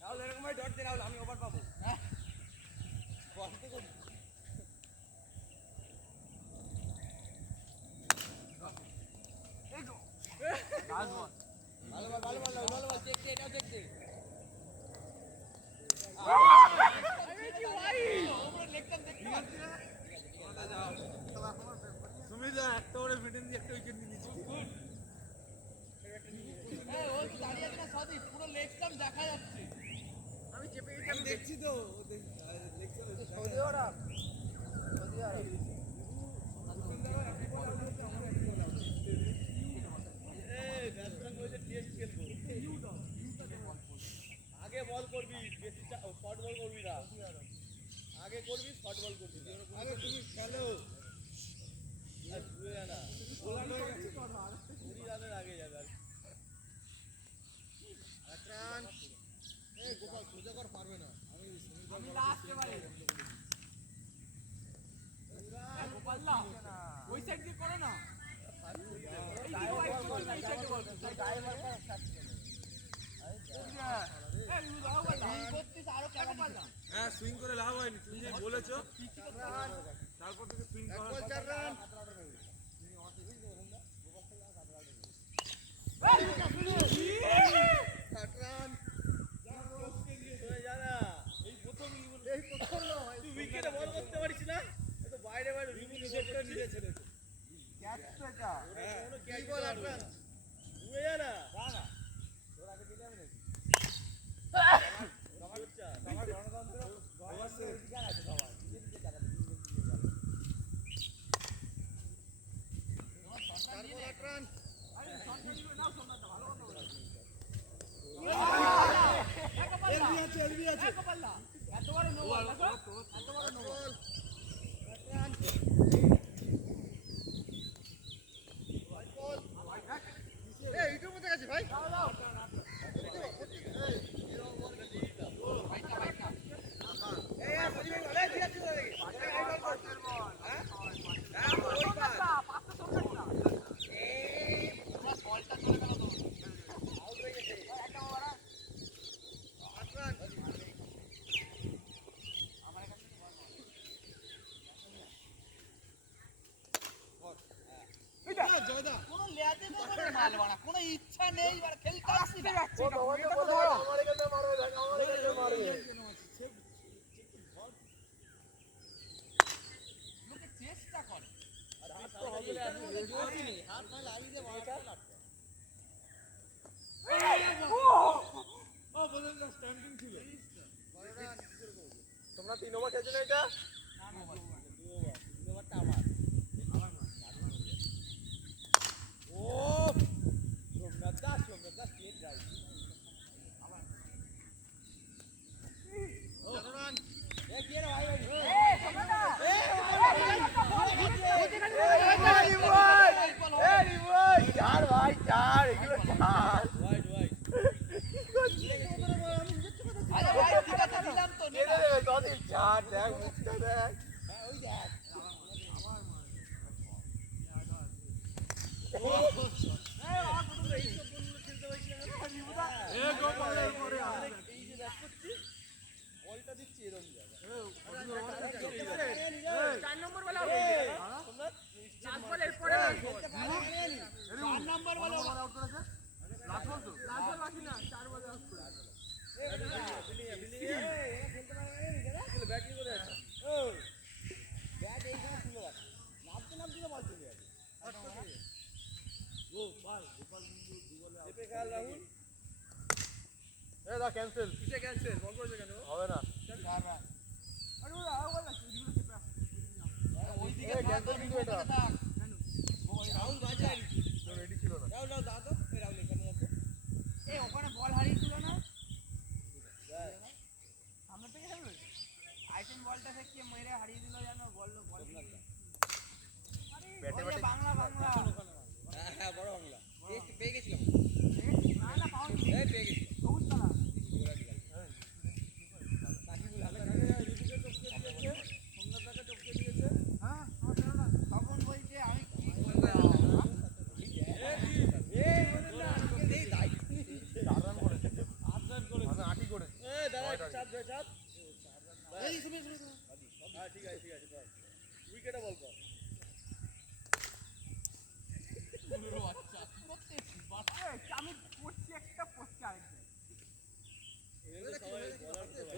রাহুল এরকম ভাই ডট দে, রাহুল আমি ওভার পাবো। হ্যাঁ, ভালো বল চেক দে, এটাও চেক দে। ওপরে লেগটাম দেখতে পাচ্ছি না। সুমিতা একটা ওরে ফিটেন দিয়ে একটা উইকেট নিয়ে নিয়েছি। এই, ও তো দাঁড়িয়ে আছে না সদীপ, পুরো লেগটাম দেখা যাচ্ছে। আমি চেপে গেছি, আমি দেখছি তো সৌদি আরব। আগে বল করবি, বেশি শর্ট বল করবি না। আগে করবি শর্ট বল করবি না। আগে তুমি খেলো আর ঘুরে যা না। 20 রানের আগে যাবে আর। এক রান। এই গোপাল সোজা কর, পারবে না। আমি লাস্ট এবারে। গোপাল না, ওই সাইড দিয়ে করো না। এই দিকে ওই সাইডে বল। গায়ে মার কর সাথে। এই রাহুল তুই করছিস আরো কেন পারলাম? হ্যাঁ সুইং করে লাভ হয়নি, তুমি যে বলেছো। তারপর থেকে সুইং করা 4 রান। 8 রান। এই প্রথম তুই উইকেটে বল করতে পারিস না, এ তো বাইরে বাইরে রিমিনি সেটটা নিয়ে ছেড়েছে। ক্যাচ তো এটা। হ্যাঁ কি বল 8 রান ঘুরে যা না। না তোর আগে দিলে আমি নাকি আমার গণতন্ত্র অবশ্যই অধিকার আছে সবার, নিজে নিজে টাকা দিয়ে যাবে। তারপর 8 রান। আরে সরকার দিবে নাও, সোমনাথ ভালো কথা বলেছে। এলবি আছে। এক পাল্লা, এত বড় নো বল, এত বড় নো বল। 8 রান। এই ইটোর মধ্যে গেছে ভাই। কোনো লেয়াতে তো কোনো মাল বানা, কোনো ইচ্ছা নেই, এবার খেলতে আসছি না। আমার এখানে মারবে, আমার এখানে মারবে। লোকে চেষ্টা করে। তোমরা 3 ওভার খেলছো না এটা? চার ভাই চার, এগুলো চার। আরে ভাই ঠিক আছে, দিলাম তো, নে না। আর দেখ মুখটা দেখ বলটা দিচ্ছি এরকম জায়গা 4 নম্বর বলা হবে লাস্ট বল এরপরে চার নাম্বার বল আউট করেছে লাস্ট বল তো লাস্ট বল বাকি না 4 বলে আউট করেছে ব্যাটিং করে আছে ব্যাট এইখানে তুলে রাখ নামতে নামতে বল চলে যাবে ও বল গোপাল বিন্দু দুবলে চেপে খেল রাহুল এ দা ক্যান্সেল কিসে ক্যান্সেল বল করেছে কেন হবে না আরে ওরা বল না দিগুলো চেপে ওইদিকে ক্যান্সেল কিন্তু এটা রাহুল বাজার রেডি ছিল না রাহুল দাও তো রাহুল এখানে আছে এই ওখানে বল হারিয়েছিল না সামনে থেকে খেলবে আইটেম বলটা থেকে কে মেরে হারিয়ে দিল জানো বল বল ব্যাটে আরে বাংলা বাংলা হ্যাঁ হ্যাঁ বড় বাংলা পেয়ে গেছিলাম না না পাউন্ড এই পেয়ে গেছিলাম সবুজ কালা সাকিবুল হালে রিপিটে টপকে দিয়েছে সোমনাথকে টপকে দিয়েছে হ্যাঁ তখন বলছে আমি কি এই দায়িত্ব 4 রান করেছে 8 রান করেছে আমি 8ই করেছি এই দাঁড়া চাপ এই শুনে হ্যাঁ ঠিক আছে বল উইকেটে বল কর আমি করছি একটা করছি আরেকটা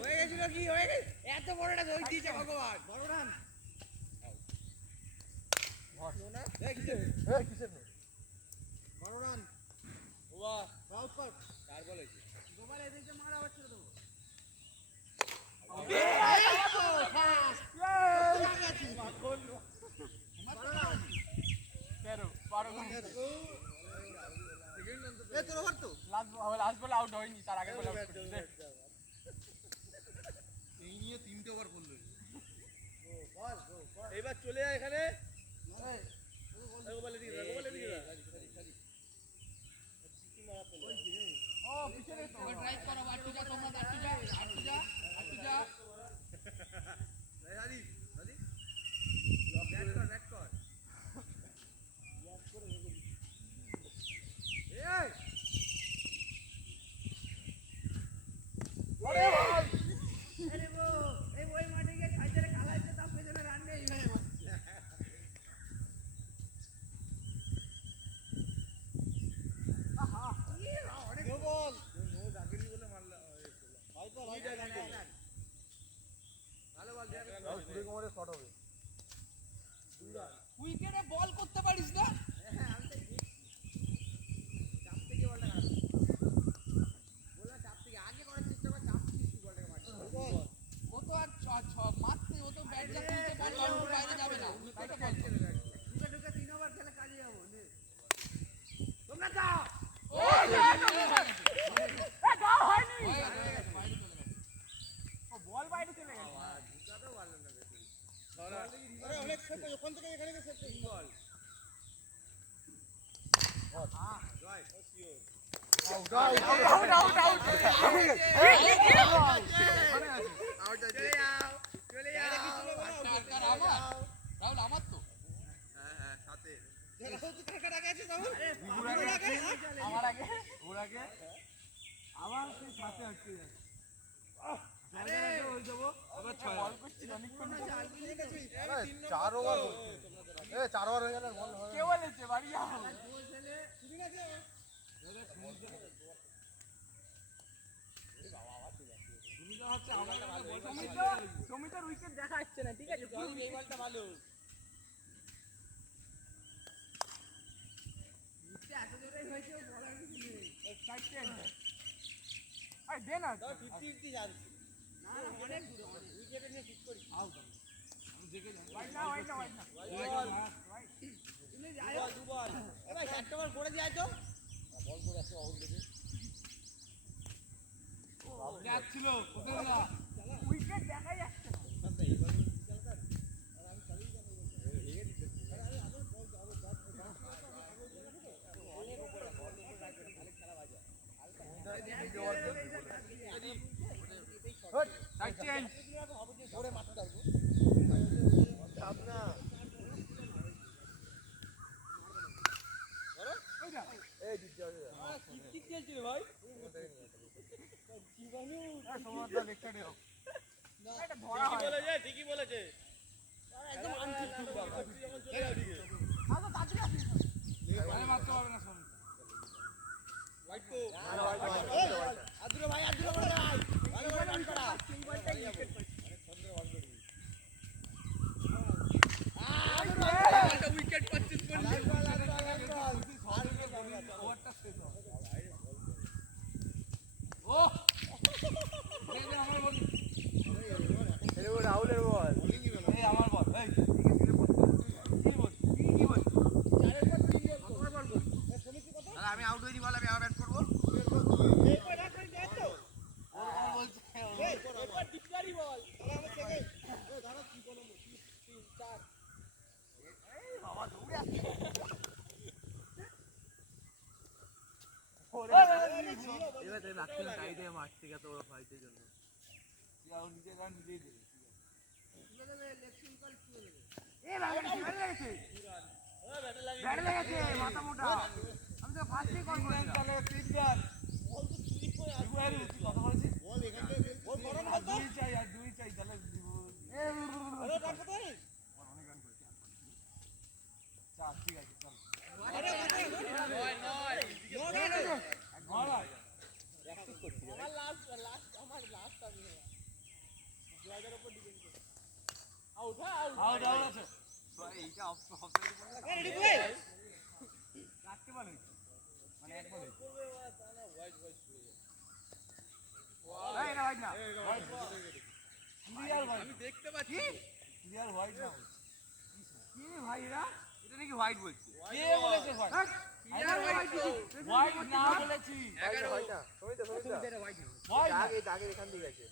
হয়ে গেছিল কি হয়ে গেছে এত বড়টা দই দিয়েছে ভগবান বড় রান না এই কিসের কিসের না বড় রান ওয়া আউট কর কার বল হয়েছে গোপাল এদিকে মারা আবার ছেড়ে দেবো লাস্ট বল আউট হয়নি তার আগে বল আউট এই নিয়ে 3টে ওভার করলো এবার চলে যায় এখানে গোপাল এদিকে ও পিছনে তো ড্রাইভ করো আটু যা তোমরা আটু যা দাদি ব্যাট কর এই আরে ভাই আরে গো এই ওই মাঠে গিয়ে খাইতে খালাইতে তার পেছনে রান নেই ভাই আহা অনেক বল নো জাগিরি বলে মারলা ভালো বল সূর্য কুমারের শট হবে উইকেটে বল করতে পারিস না হ্যাঁ আমি তো চাপ থেকে বলটা কাটবো বললাম চাপ থেকে আগে করার চেষ্টা কর চাপ থেকে বলটাকে মারতে ও তো আর মারতে ও তো ব্যাট যা তুলতে বল বাউন্ডারি বাইরে যাবে না উইকেটে বল ঢুকে 3 ওভার খেলে কাজে যাবো তোমরা যাও ও দাও হয়নি ও বল বাইরে চলে গেছে ঢুকাতেও পারলাম না বেশি আরে অনেক সেভ ওখান থেকে এখানে সেভ বল রাইট আউট চলে যাও রাহুল আমার তো হ্যাঁ সাথে আমার আগে ওর আগে আমার সেই সাথে আটকে যায় আরে ওই দেবো আবার 6 বল করছি অনেকক্ষণ 4 ওভার 4 ওভার হয়ে গেল বল হবে কে বলেছে বাড়ি যাও সমিতার উইকেট দেখা যাচ্ছে না ঠিক আছে এই বলটা ভালো এত জোরে হয়েছে বলার কিছু নেই এক্সাইটেড আরে দে না 50-50 যাচ্ছে না অনেক দূরে উইকেটে নিয়ে ঠিক করি আউট আমি দেখে যাই ওয়াইড না তুমি যাও দুবল এবার চারটা বল করে দিয়ে তো বল করে আছে অহল থেকে যাচ্ছিল ওদের না উইকেট দেখাই যাচ্ছে না সাইড চেঞ্জ এবার রাত্রে সাইডে মাঠ থেকে তো ওরা ফাইটের জন্য নিজে গান নিজেই দেবে মাথা মোটা আমি তো ফার্স্টেই কল করেছিলাম তাহলে 3 রান কথা বলেছিস বল এখান থেকে বল করো না তো দুই চাই তাহলে আরে রান কত অনেক রান করেছি চার ঠিক আছে চল আরে নয় প্র্যাকটিস করছি আমার লাস্ট আমি জয়দার উপর ডিপেন্ড করে আউট আছে এইটা অফসাইড এই রেডি বল রাখতে বল মানে এক বল এই না ভাই না ক্লিয়ার ভাই আমি দেখতে পাচ্ছি ক্লিয়ার হোয়াইট না কি রে ভাইরা এটা নাকি হোয়াইট বলছি কে বলেছে হোয়াইট ক্লিয়ার হোয়াইট হোয়াইট না বলেছি 11 হোয়াইট দাগের এখান দিয়ে গেছে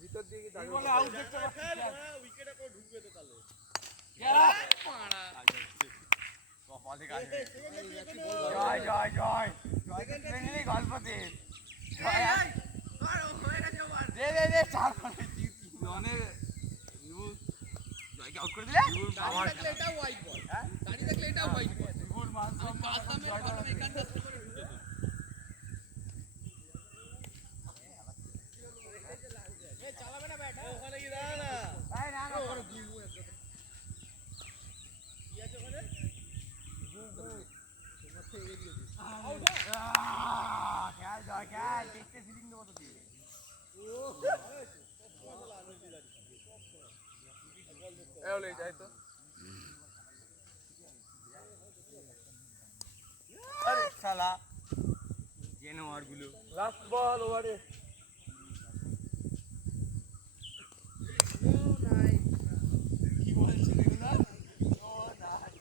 ভিতর দিয়ে কি বলে আউট দেখতে পাচ্ছি উইকেটে করে ঢুকবে তো তাহলে কেরা মারা কপালে গাল জয় জয় জয় ট্রেনিং গল্পতে জয় দে চার করে অনেক জয়কে আউট করে দিলে আমার এটা হোয়াইট বল হ্যাঁ দাঁড়িয়ে থাকলে এটা হোয়াইট বল বিপুল মান সম্মান এখানটা করে ঢুকে চালাবে না ব্যাট ওখানে কি দাঁড়া না ভাই না না করে গিলবো একটা কি আছে ওখানে তোমার থেকে এগিয়ে দিই আউট খেল জয় খেল দেখতে ফিলিং দেবো তো দিয়ে এলে যাই তো আরে শালা জানোয়ার গুলো লাস্ট বল ওভারে কি বলছিস এগুলা ও নাই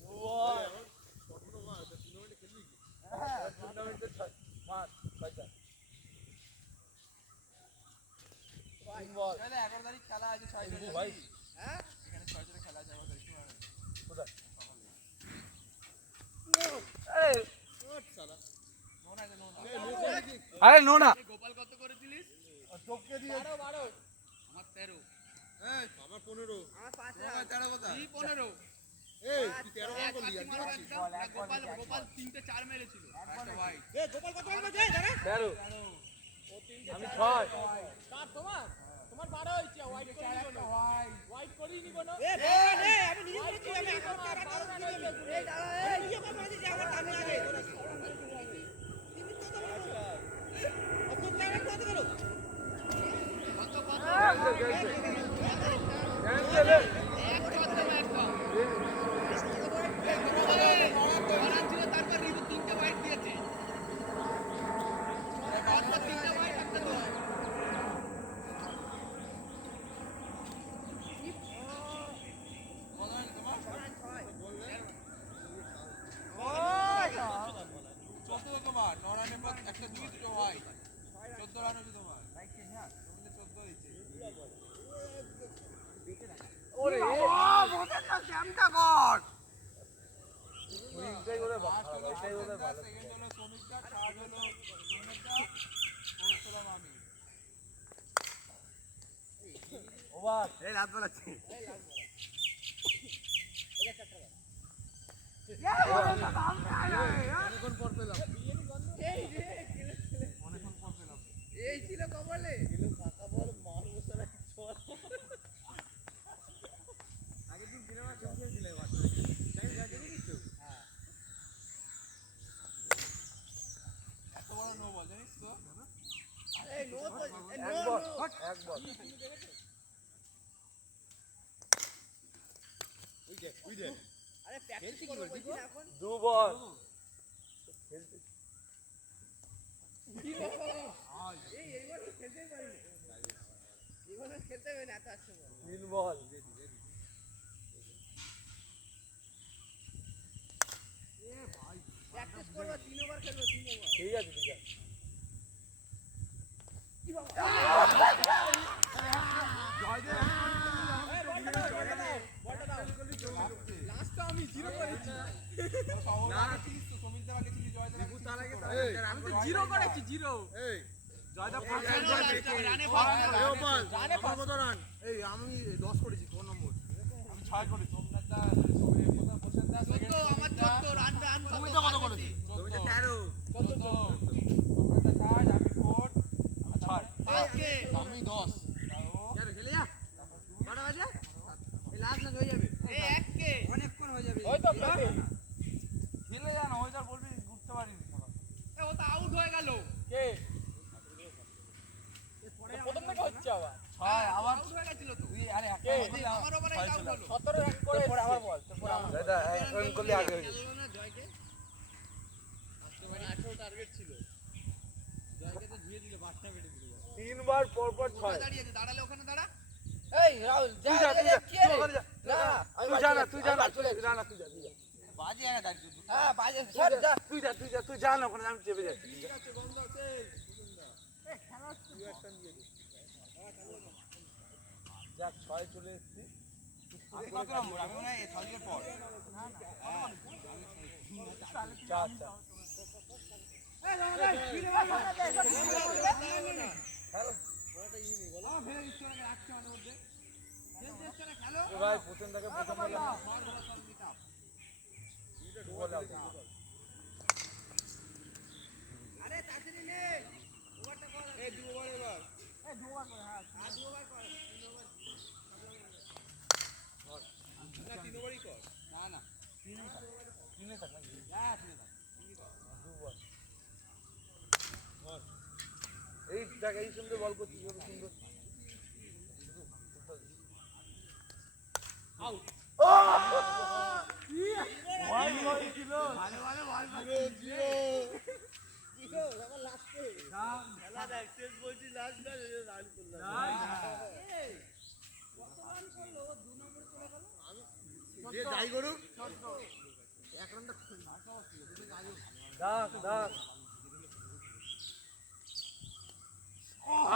বল হ্যাঁ টুর্নামেন্টে মার বাচ্চা বল তাহলে 11 তারিখ খেলা আছে 6 তারিখ ভাই হ্যাঁ এখানে 6 তারিখ খেলা আছে 11 তারিখ কোথায় এই আরে নো না গোপাল কত করেছিলিস চোখকে দিয়ে 12 আমার 13 এই আমার 15 আমার 5 13 কথা কি 15 এই তুই 13 রান করলি গোপাল 3টে 4 মেরেছিল একটা হোয়াইট এ গোপাল কত রান করেছে জানা 13 আমি 6 কার তোমার 12 হইছে হোয়াইট করি নিব না হোয়াইট করি নিব না এ আমি নিজে করেছি আমি এখন কার রান দিলাম এই দাঁড়া এই নিজে কত মারছিস আমার সামনে আগে কত টাকা কত গেল ক্যান্সেল তারপর রিভু 3টে হোয়াইট দিয়েছে তারপর 3টে হোয়াইট একটা তো একটা দুই দুটো হয় 14 রান হয়েছে তোমার ওরে বোঝেন না ক্যামটা কর উইংটাই করে ভালো এটাই করে ভালো সেকেন্ড হলো শ্রমিকটা থার্ড হলো সোমেরটা ফোর্থ হলাম আমি ওভার এই রাত বলাচ্ছি অনেকক্ষণ পর পেলাম অনেকক্ষণ পর পেলাম এই ছিল কবলে আগের দিন সিনেমা খেলছিলে বাচ্চা তাই দেখে কিছু এত বড় নো বল জানিস তো এক বল উইকেট আরে প্র্যাকটিস করব বলছি না এখন দু বল খেলতে এইবার খেলতে পারি এইবার খেলতে হবে না এত আসছে বল তিন বল প্র্যাকটিস করব 3 ওভার খেলবো 3 ওভার ঠিক আছে বলটা দাও আমি তো জিরো করেছি জিরো জয়দা এই আমি 10 করেছি কোন নম্বর আমি 6 করেছি আমার 14 রান তুমি তো কত করেছি তুমি তো 13 আজকে আমি 10 যাবে খেলে যা কটা বাজে এই লাস্ট ম্যাচ হয়ে যাবে এই এককে অনেকক্ষণ হয়ে যাবে ওই তো খেলে যা না ওই যা বলবি ঘুরতে পারিনি এ ও তো আউট হয়ে গেল কে প্রথম থেকে হচ্ছে আবার 6 আবার আউট হয়ে গেছিল তো তুই আরে আমার ওভারে আউট হলো 17 রান করে পরে আবার বল তারপর আমার দাদা রান করলে আগে হয়ে গেল না জয়কে আসতে পারি 18 টার্গেট ছিল জয়কে তো ধুয়ে দিল বাটটা মেরে দিল তিনবার পর পর 6 দাঁড়িয়ে আছে দাঁড়ালে ওখানে দাঁড়া এই রাহুল যা তুই যা তুই যা কি রে? না তুই যা না তুই যা না তুই যা না তুই যা বাজে একা দাঁড়িয়ে তুই হ্যাঁ বাজে সর যা তুই যা না ওখানে আমি চেপে যাচ্ছি ঠিক আছে বন্ধ আছে যাক 6 চলে এসেছি আমি কত নম্বর আমি মনে হয় 6 এর পর চার চার ভাই প্রথম থেকে প্রথম বলে বলে আরে তাড়াতাড়ি নে ওভারটা কর এই দু ওভার এবার এই দু ওভার কর হ্যাঁ আর দু ওভার কর তিন ওভার না তিন ওভারই কর না না তিনে থাক নাকি হ্যাঁ তিন ওভার দুবার এই দেখ এই সুন্দর বল করছিস কত সুন্দর আউট ওয়ান বল ছিল ভালো ভালো বল জিরো জিরো আমার লাস্টে খেলা দেখ শেষ বলছি লাস্ট না রান করলাম এই কত রান করলো দু নম্বর চলে গেল আমি যে যাই করুক এক রানটা ভাষা ছিল তুমি যাই হোক ডাক ডাক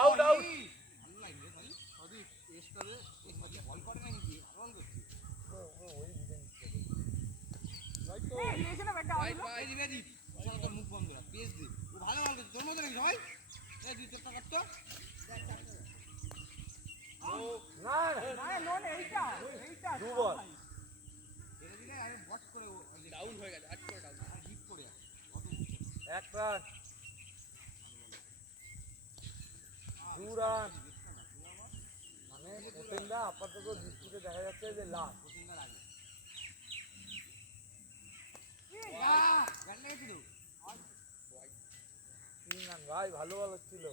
আউট আউট ভালো লাগবে ভাই সদীপ টেস্টারে এই বাকি বল করে না নাকি ভালো করছে ভাই দিবে দি চলো তো মুখ বন্ধ রাখ পেজ দি ও ভালো বল করছে তোর মতো নাকি সবাই এই দুই চারটা কাটতো না দু বল এর দিলে আমি বট করে ডাউন হয়ে গেছে আট করে ডাউন হিট করে এক রান দু রান মানে প্রথমটা আপাতত দৃষ্টিতে দেখা যাচ্ছে যে লাস্ট প্রথমবার আগে গান লেগেছিল 3 রান ভাই ভালো বল হচ্ছিল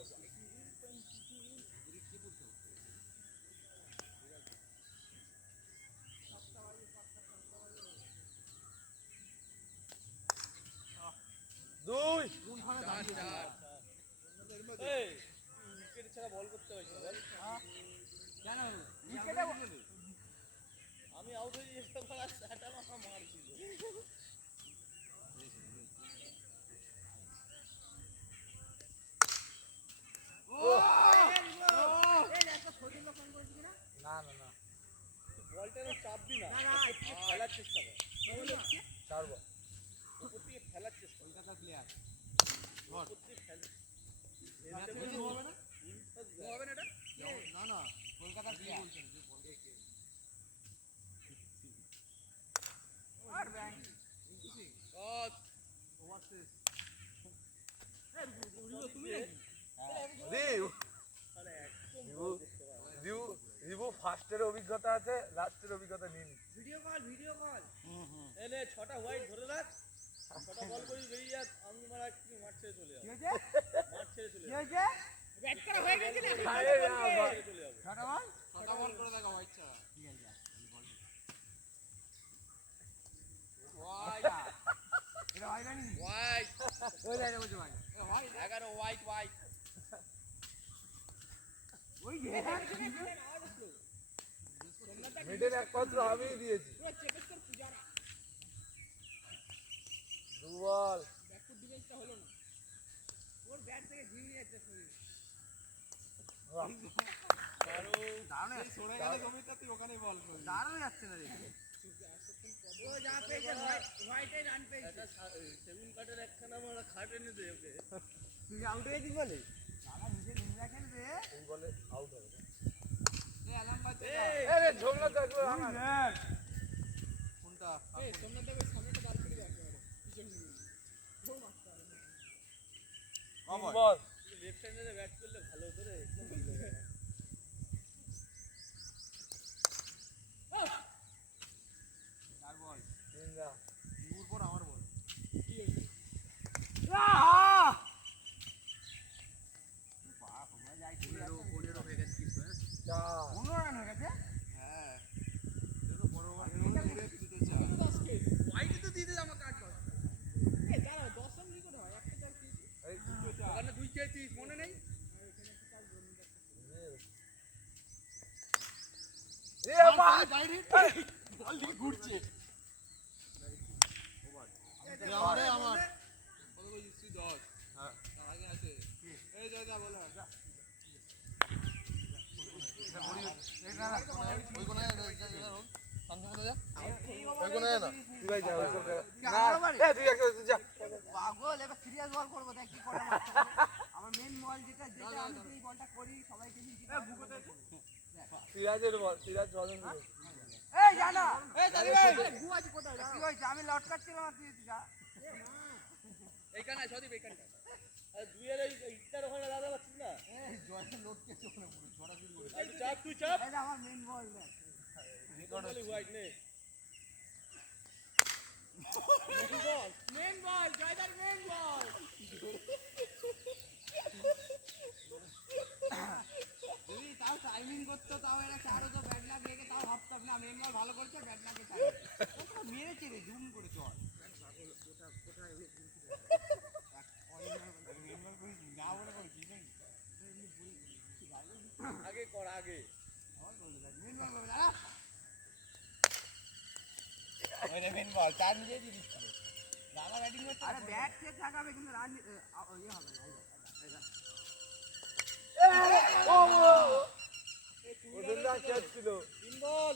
দুই উইকেট ছাড়া বল করতে হয়েছে বল কেন আমি আউট হয়ে যেতে পারা সেটা আমার মারছিল না না না বলটা চাপবি না খেলার চেষ্টা কর চার বল উপর থেকে খেলার চেষ্টা কলকাতা প্লেয়ার উপর থেকে খেল হবে না এটা না না কলকাতা প্লেয়ার আর ব্যাং তুমি রিভু ফার্স্টের অভিজ্ঞতা আছে লাস্টের অভিজ্ঞতা নিয়ে নিচ্ছে ভিডিও কল এনে 6টা হোয়াইট ধরে রাখ 6টা বল করি বেরিয়ে যা আমি মারা কি মাঠ ছেড়ে চলে যাব মাঠ ছেড়ে চলে যাব ব্যাট করা হয়ে গেছে না আরে না বল চলে যাব ছটা বল করে দেখো হোয়াইট ছাড়া ঠিক আছে হোয়াইট এটা হোয়াইট নাকি হোয়াইট ওই লাইনে বসে ভাই হোয়াইট 11 হোয়াইট ওই যে মিডল এক পাত্র আমিই দিয়েছি দু বল ব্যাকফুট ডিফেন্সটা হলো না ওর ব্যাট থেকে ঘুরিয়ে যাচ্ছে শরীর দাঁড়ানো সরে গেলে জমিটা তুই ওখানেই বল করবি দাঁড়ানো যাচ্ছে না রে ও যা পেয়েছে হোয়াইটে রান পেয়েছে। সেগুন কাঠের একখানা আমরা খাট এনে দে ওকে। তুই আউট হয়ে গেছিস বলে? দাদা নিজে নিংড়া খেলবে। এই বলে আউট হবে। এ অ্যালার্ম বাজছে। আরে ঝগড়া তো একবার আমার কোনটা? এই সোমনাথ দেব সামনেটা দাঁড় করে রাখতে পারে। পিছন দিকে। ও মারতে হবে। বল লেফট হ্যান্ডে ব্যাট করলে ভালো হতো রে। চার বল। তিনটা দূর পর আমার বল। কি হয়েছে? বাপ আমরা যাই 15 হয়ে গেছে কিন্তু হ্যাঁ। চার 15 রান হয়ে গেছে? হ্যাঁ। এটা তো বড় বড় তো 10 কে। হোয়াইটে তো দিতে আমার কাট কর। এই দাঁড়া 10 রান কি করে হয়? একটা চার কি? এই দুটো চার ওখানে 2 খেয়েছিস মনে নেই? এ মা বল দিকে ঘুরছে। আমারে আমার কত কইছিস তুই 10? হ্যাঁ তার আগে আছে। এই যা যা বলো যা। ওই কোণে শান্তমুখে যা। ওই কোণে না তুই ভাই যা ওই কোণে আমার না এ তুই একটা যা পাগল এবার সিরিয়াস বল করব দেখ কি করে মারতে হবে। আমার মেইন বল যেটা আমি এই বলটা করি সবাইকে দিই এ বুকোতে সিরাজের বল সিরাজ রজন দিল এই জানা এই জানি ভাই গুয়াজি কোথায় কি হইছে আমি লটকাচ্ছিলাম আর তুই যা এইখানে সদীপ এইখানটা। আর দুইয়ের এই ইটার ওখানে দাদা পাচ্ছিস না? এই জয়টা লটকেছে ওখানে পুরো ছড়া শুরু করে আর চাপ তুই চাপ। এটা আমার মেইন বল দেখ বলি হোয়াইট নে। মেইন বল জয়দার মেইন বল যদি তাও টাইমিং করতো তাও এরা চারও তো ব্যাট লাগ লেগে তাও ভাবতাম না মেইন বল ভালো করছে ব্যাট লাগে চার তো মেরেছে রে জুম করে চল আগে কর আগে। ওরে মেন বল চার নিজে দিয়ে দিচ্ছিল দাদা ব্যাটিং করতে আরে ব্যাট সে থাকাবে কিন্তু রান ইয়ে হবে না ওদের না ক্যাচ ছিল তিন বল।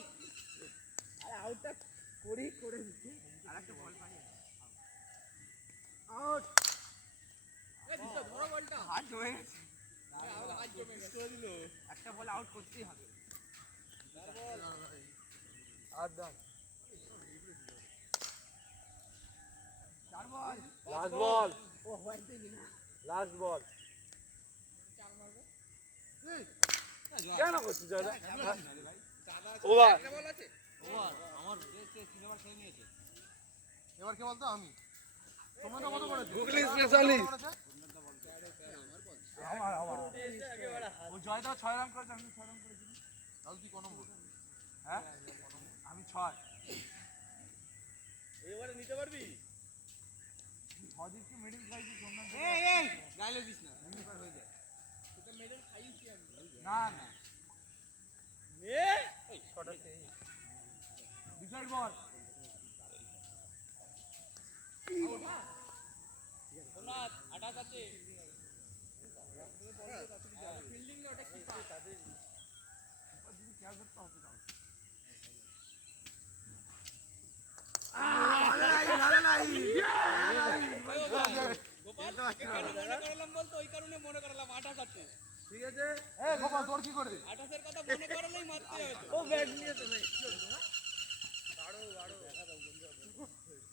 আরে আউটটা করে দিচ্ছি আরেকটা বল পাই আউট এই দিশা ধরো বলটা হাত জমে গেছে হাত জমে গেছে করে দিল। একটা বল আউট করতেই হবে চার বল। আর দাম চার বল লাস্ট বল ও হোয়াইটে গেল লাস্ট বল চার মারবে কেন করছিস দাদা দাদা ওভার একটা বল আছে। ওভার আমার সিনেমা খেয়ে নিয়েছে এবার কে বলতো আমি তোমরা কত করেছো গুগলি স্পেশালিস্ট। আমার একেবারে ও জয়দা 6 রান করেছে আমি 6 রান করেছি তাহলে তুই কোন নম্বর হ্যাঁ আমি 6 এবারে নিতে পারবি? হদিকে মিডল সাইজে তোমরা এই গাইলে দিস না মিনিপার হয়ে যায় তোকে মেডেল খাইছি আমি না না নে এই ছটা খেয়ে ডিসাইড বল সোনাথ 28 আছে। ফিল্ডিং না ওটা কিপার যদি খেয়াল করতে হবে তাহলে গোপাল কেন মনে করলাম বলতো ওই কারণে মনে করলাম 28 আছে। ঠিক আছে এই গোপাল তোর কি করে 28 এর কথা মনে করলেই মারতে হতো। ও ব্যাট নিয়ে তো নাই গাড়ো গাড়ো দেখা দাও বন্ধু।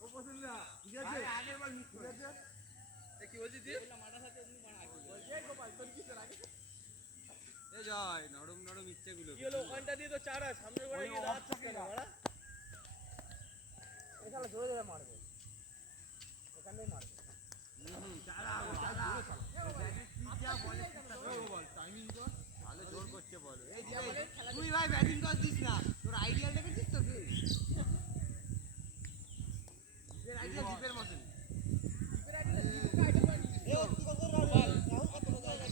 ও পছন্দ না ঠিক আছে আগের বল মিস ঠিক আছে এ কি বলছিস তুই? বললাম 28 আছে এমনি মারা এই গোপাল তোর কি লাগে এ জয় নরম নরম ইচ্ছেগুলো কি হলো ওখানটা দিয়ে তো চার আছে সামনের ঘরে গিয়ে দাঁড়াচ্ছিস কেন মারা? এখানে জোরে জোরে মারবে এখানেই মারবে তুই ভাই ব্যাটিং করছিস না তোর আইডিয়া দেখেছিস তো কি এর আইডিয়া জিপের মতন জিপের আইডিয়া জিপকে আইডিয়া করে দিছিস এ তুই কত রান রাহুল কত জায়গা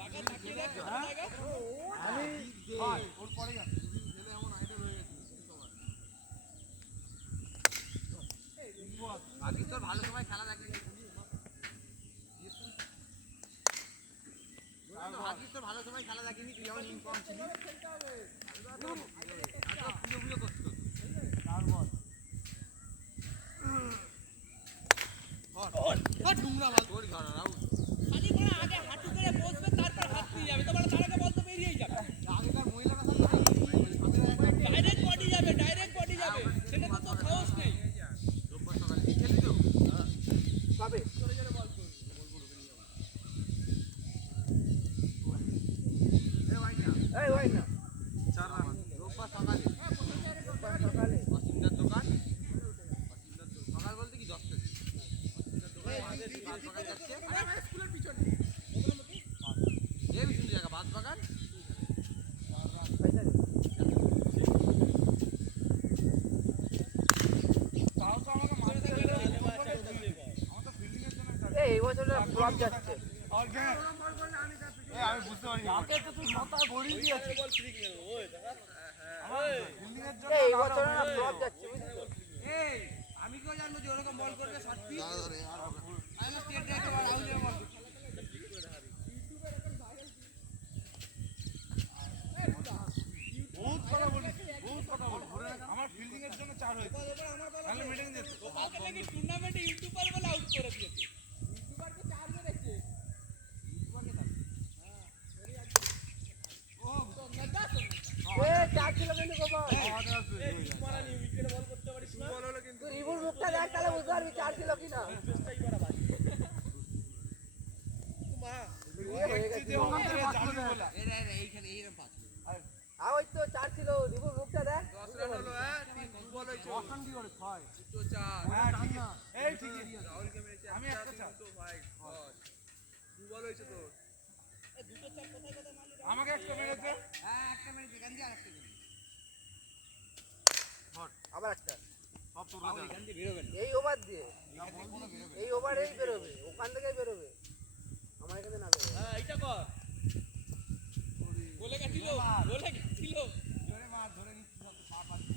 টাকা থাকিয়ে দে কত জায়গা? আমি ভাই ওর পরে যা ছেলে এমন আইডিয়া হয়ে গেছে সবার বাকি তোর ভালো সময় খেলা দেখে বাকি তোর ভালো সময় খেলা দেখেনি তুই যেমন ইনফর্ম ছিলি পুরো পুরো করছিস সব যাচ্ছে আমি বুঝতে পারিনি বল ফ্রি গেল ওই দেখা ফিল্ডিং এর জন্য এই বছর না সব যাচ্ছে বুঝলি? এই আমি কেউ জানবো যে ওরকম বল করবে 7 ফিট আমি না স্টেট রেখে বল আউট বল বহুত কথা বলিস বহুত কথা বল আমার ফিল্ডিং এর জন্য 4 হয়েছে তাহলে মিটিং দিতে গোপালকে নাকি টুর্নামেন্টে ইউটিউবার বলে আউট করে দিয়েছে ইউটিউবারকে 4 মেরেছে এ চার ছিল কিন্তু গোপাল মারা নি উইকেটে বল করতে পারিস না বল হলো কিন্তু তুই রিবুর মুখটা দেখ তাহলে বুঝতে পারবি চার ছিল কিনা চেষ্টাই করা বাকি মা হয়ে গেছে ওখান থেকে জানি বলা এইখানে এইরকম পাস ওই তো চার ছিল রিবুর মুখটা দেখ 10 রান হলো হ্যাঁ 3 বল হয়েছে অশান কি করে 6 দুটো চার হ্যাঁ ঠিক আছে এই ঠিক আছে রাহুলকে মেরেছে আমি একটা চার। দুটো ভাই বল 2 বল হয়েছে তোর আমাকে একটা মেরেছে হ্যাঁ একটা মেরেছে গান্ধী আর একটা আবার একটা সব তোর গান্ধী বেরোবে না এই ওভার দিয়ে এই ওভারেই বেরোবে ওখান থেকেই বেরোবে আমার এখানে না বেরোবে হ্যাঁ এইটা কর বলে গেছিল জোরে মার ধরে নিচ্ছি সব 7 আছে